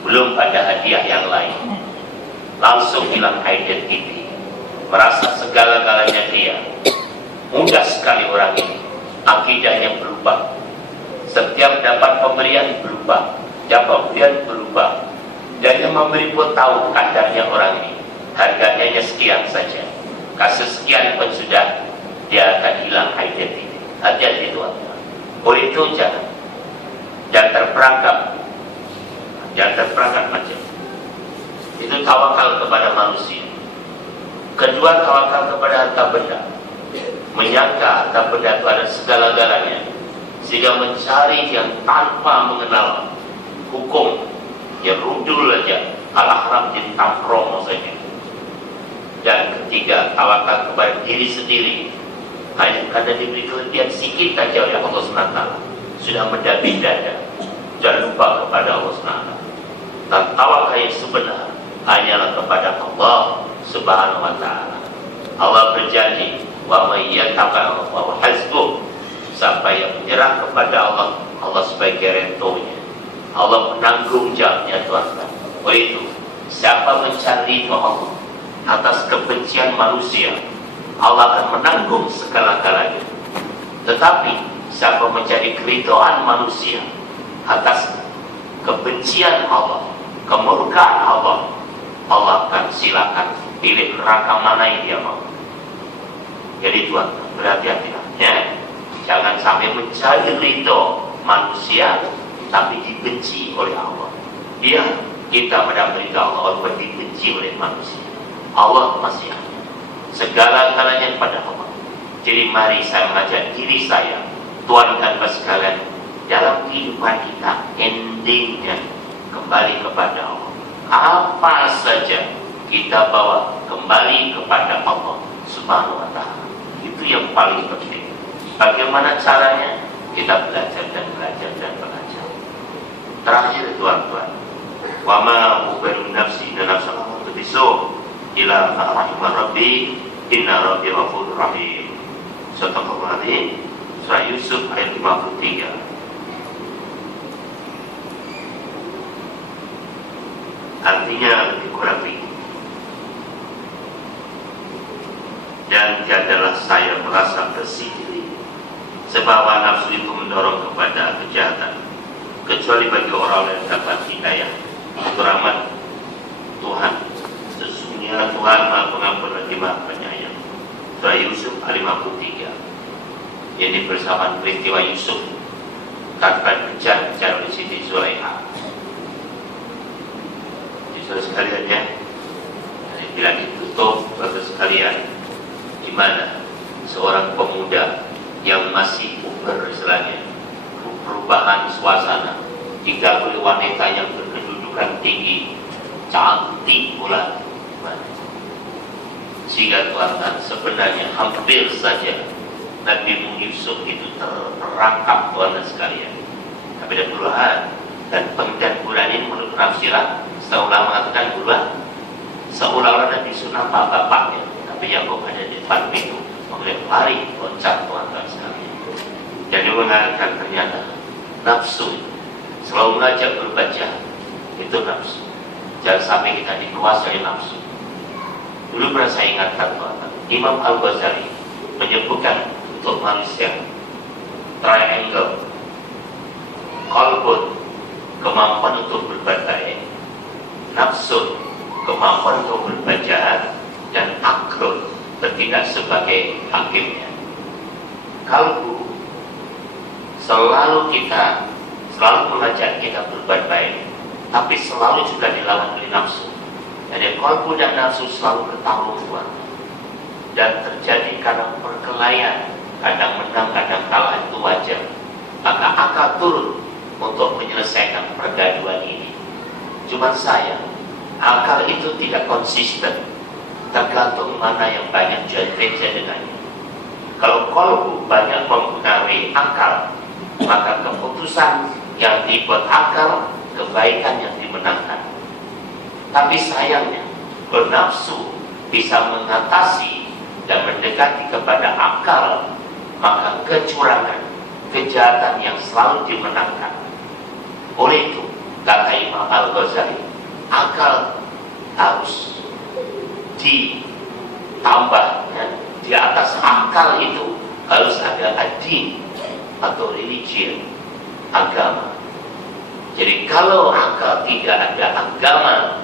Belum pada hadiah yang lain, langsung hilang identiti, merasa segala-galanya dia. Mudah sekali orang ini, akidahnya berubah. Setiap dapat pemberian berubah, dapat pemberian berubah. Dan yang memberi pun tahu kadarnya orang ini, harganya hanya sekian saja. Kasus sekian pun sudah dia akan hilang identiti. Hati-hati tuan-tuan. Oleh itu jangan terperangkap, macam itu tawakal kepada manusia. Kedua, tawakal kepada harta benda, menyangka harta benda itu ada segala-galanya, sehingga mencari yang tanpa mengenal hukum, ya rudul aja, al-haram jadi tampromo saja. Dan ketiga, tawakal kepada diri sendiri. Hanya karena diberi kelebihan sedikit saja oleh Allah SWT, sudah mendabi dada. Jangan lupa kepada Allah SWT. Dan tawakal yang sebenar hanyalah kepada Allah Subhanahu wa Ta'ala. Allah berjanji, wa may yatawakkal Allahu hasbuh. Siapa yang menyerah kepada Allah, Allah sebagai rentonya. Allah menanggung jawabnya, Tuhan. Oh itu, siapa mencari Allah atas kebencian manusia, Allah akan menanggung segala-galanya. Tetapi siapa mencari keridhaan manusia atas kebencian Allah, kemurkaan Allah, Allah akan silakan pilih neraka mana yang dia mau. Jadi Tuhan, berhati-hatilah ya. Jangan sampai mencari ridho manusia tapi dibenci oleh Allah. Dia kita mendapat ridho Allah walaupun dibenci oleh manusia. Allah masih ada. Segala-galanya kepada Allah. Jadi mari saya mengajak diri saya, Tuhan dan sekalian, dalam kehidupan kita endingnya kembali kepada Allah. Apa saja kita bawa kembali kepada Allah Subhanahu wa Ta'ala. Itu yang paling penting. Bagaimana caranya? Kita belajar dan belajar dan belajar. Terakhir tuan-tuan, wa ma ubaru nafsi dan nafsa bisu ila rahimah rabbi inna rabbi ghafurur rahim. Surah Al-Azim, surah Yusuf ayat 53. Artinya lebih kurang begini. Dan tiadalah saya merasa bersih diri, sebab nafsu itu mendorong kepada kejahatan, kecuali bagi orang yang dapat hidayah. Itu rahmat Tuhan. Sesungguhnya Tuhan Maha Pengampun lagi Maha Penyayang. Surah Yusuf ayat 53. Ini bersama peristiwa Yusuf tanpa kejar-kejar oleh Siti Zulaikha. Saudara sekalian ya, bila ditutup bagi sekalian, di mana seorang pemuda yang masih puber istilahnya, perubahan suasana, diganggu oleh wanita yang berkedudukan tinggi, cantik pula, sehingga Tuhan sebenarnya hampir saja Nabi Yusuf itu terperangkap Tuhan sekalian. Tapi ada perubahan dan pengendalian bulan ini menurut penafsiran seolah mengatakan duluan, seolah-olah Nabi Yusuf nampak bapaknya, tapi Yakub ada di depan pintu, kemudian lari loncat tuan-tuan sekalian. Jadi mengatakan ternyata nafsu selalu mengajak berbuat jahat, itu nafsu. Jangan sampai kita dikuasai nafsu. Dulu pernah saya ingatkan tuan-tuan, Imam Al-Ghazali menyebutkan untuk manusia triangle, qalbun, kemampuan untuk berbuat baik, nafsu, kemampuan untuk berbuat jahat, dan aklun, bertindak sebagai hakimnya. Kalbu selalu mengajak kita berbuat baik, tapi selalu juga dilawan oleh nafsu. Jadi kalbu dan nafsu selalu bertarung dan terjadi kadang perkelahian, kadang menang, kadang kalah, itu wajar. Maka akal turun untuk menyelesaikan pergaduan ini. Cuma sayang, akal itu tidak konsisten, tergantung mana yang banyak joint venture dengannya. Kalau kolbu banyak mempengaruhi akal, maka keputusan yang dibuat akal, kebaikan yang dimenangkan. Tapi sayangnya, bernafsu bisa mengatasi dan mendekati kepada akal, maka kecurangan, kejahatan yang selalu dimenangkan. Oleh itu, kata Imam Al-Ghazali, akal harus ditambah ya. Di atas akal itu harus ada adin atau religion, agama. Jadi kalau akal tidak ada agama,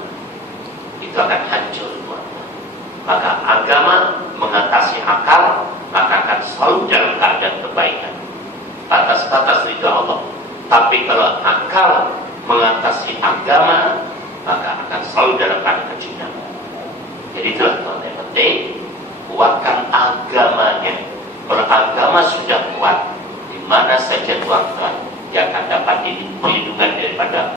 itu akan hancur. Maka agama mengatasi akal, maka akan selalu dalam keadaan kebaikan, batas-batas ridha Allah. Tapi kalau akal mengatasi agama, maka akan selalu dalam keadaan kejutan. Jadi itulah yang penting, kuatkan agamanya. Kalau agama sudah kuat, mana saja tuan-tuan yang akan dapat perlindungan daripada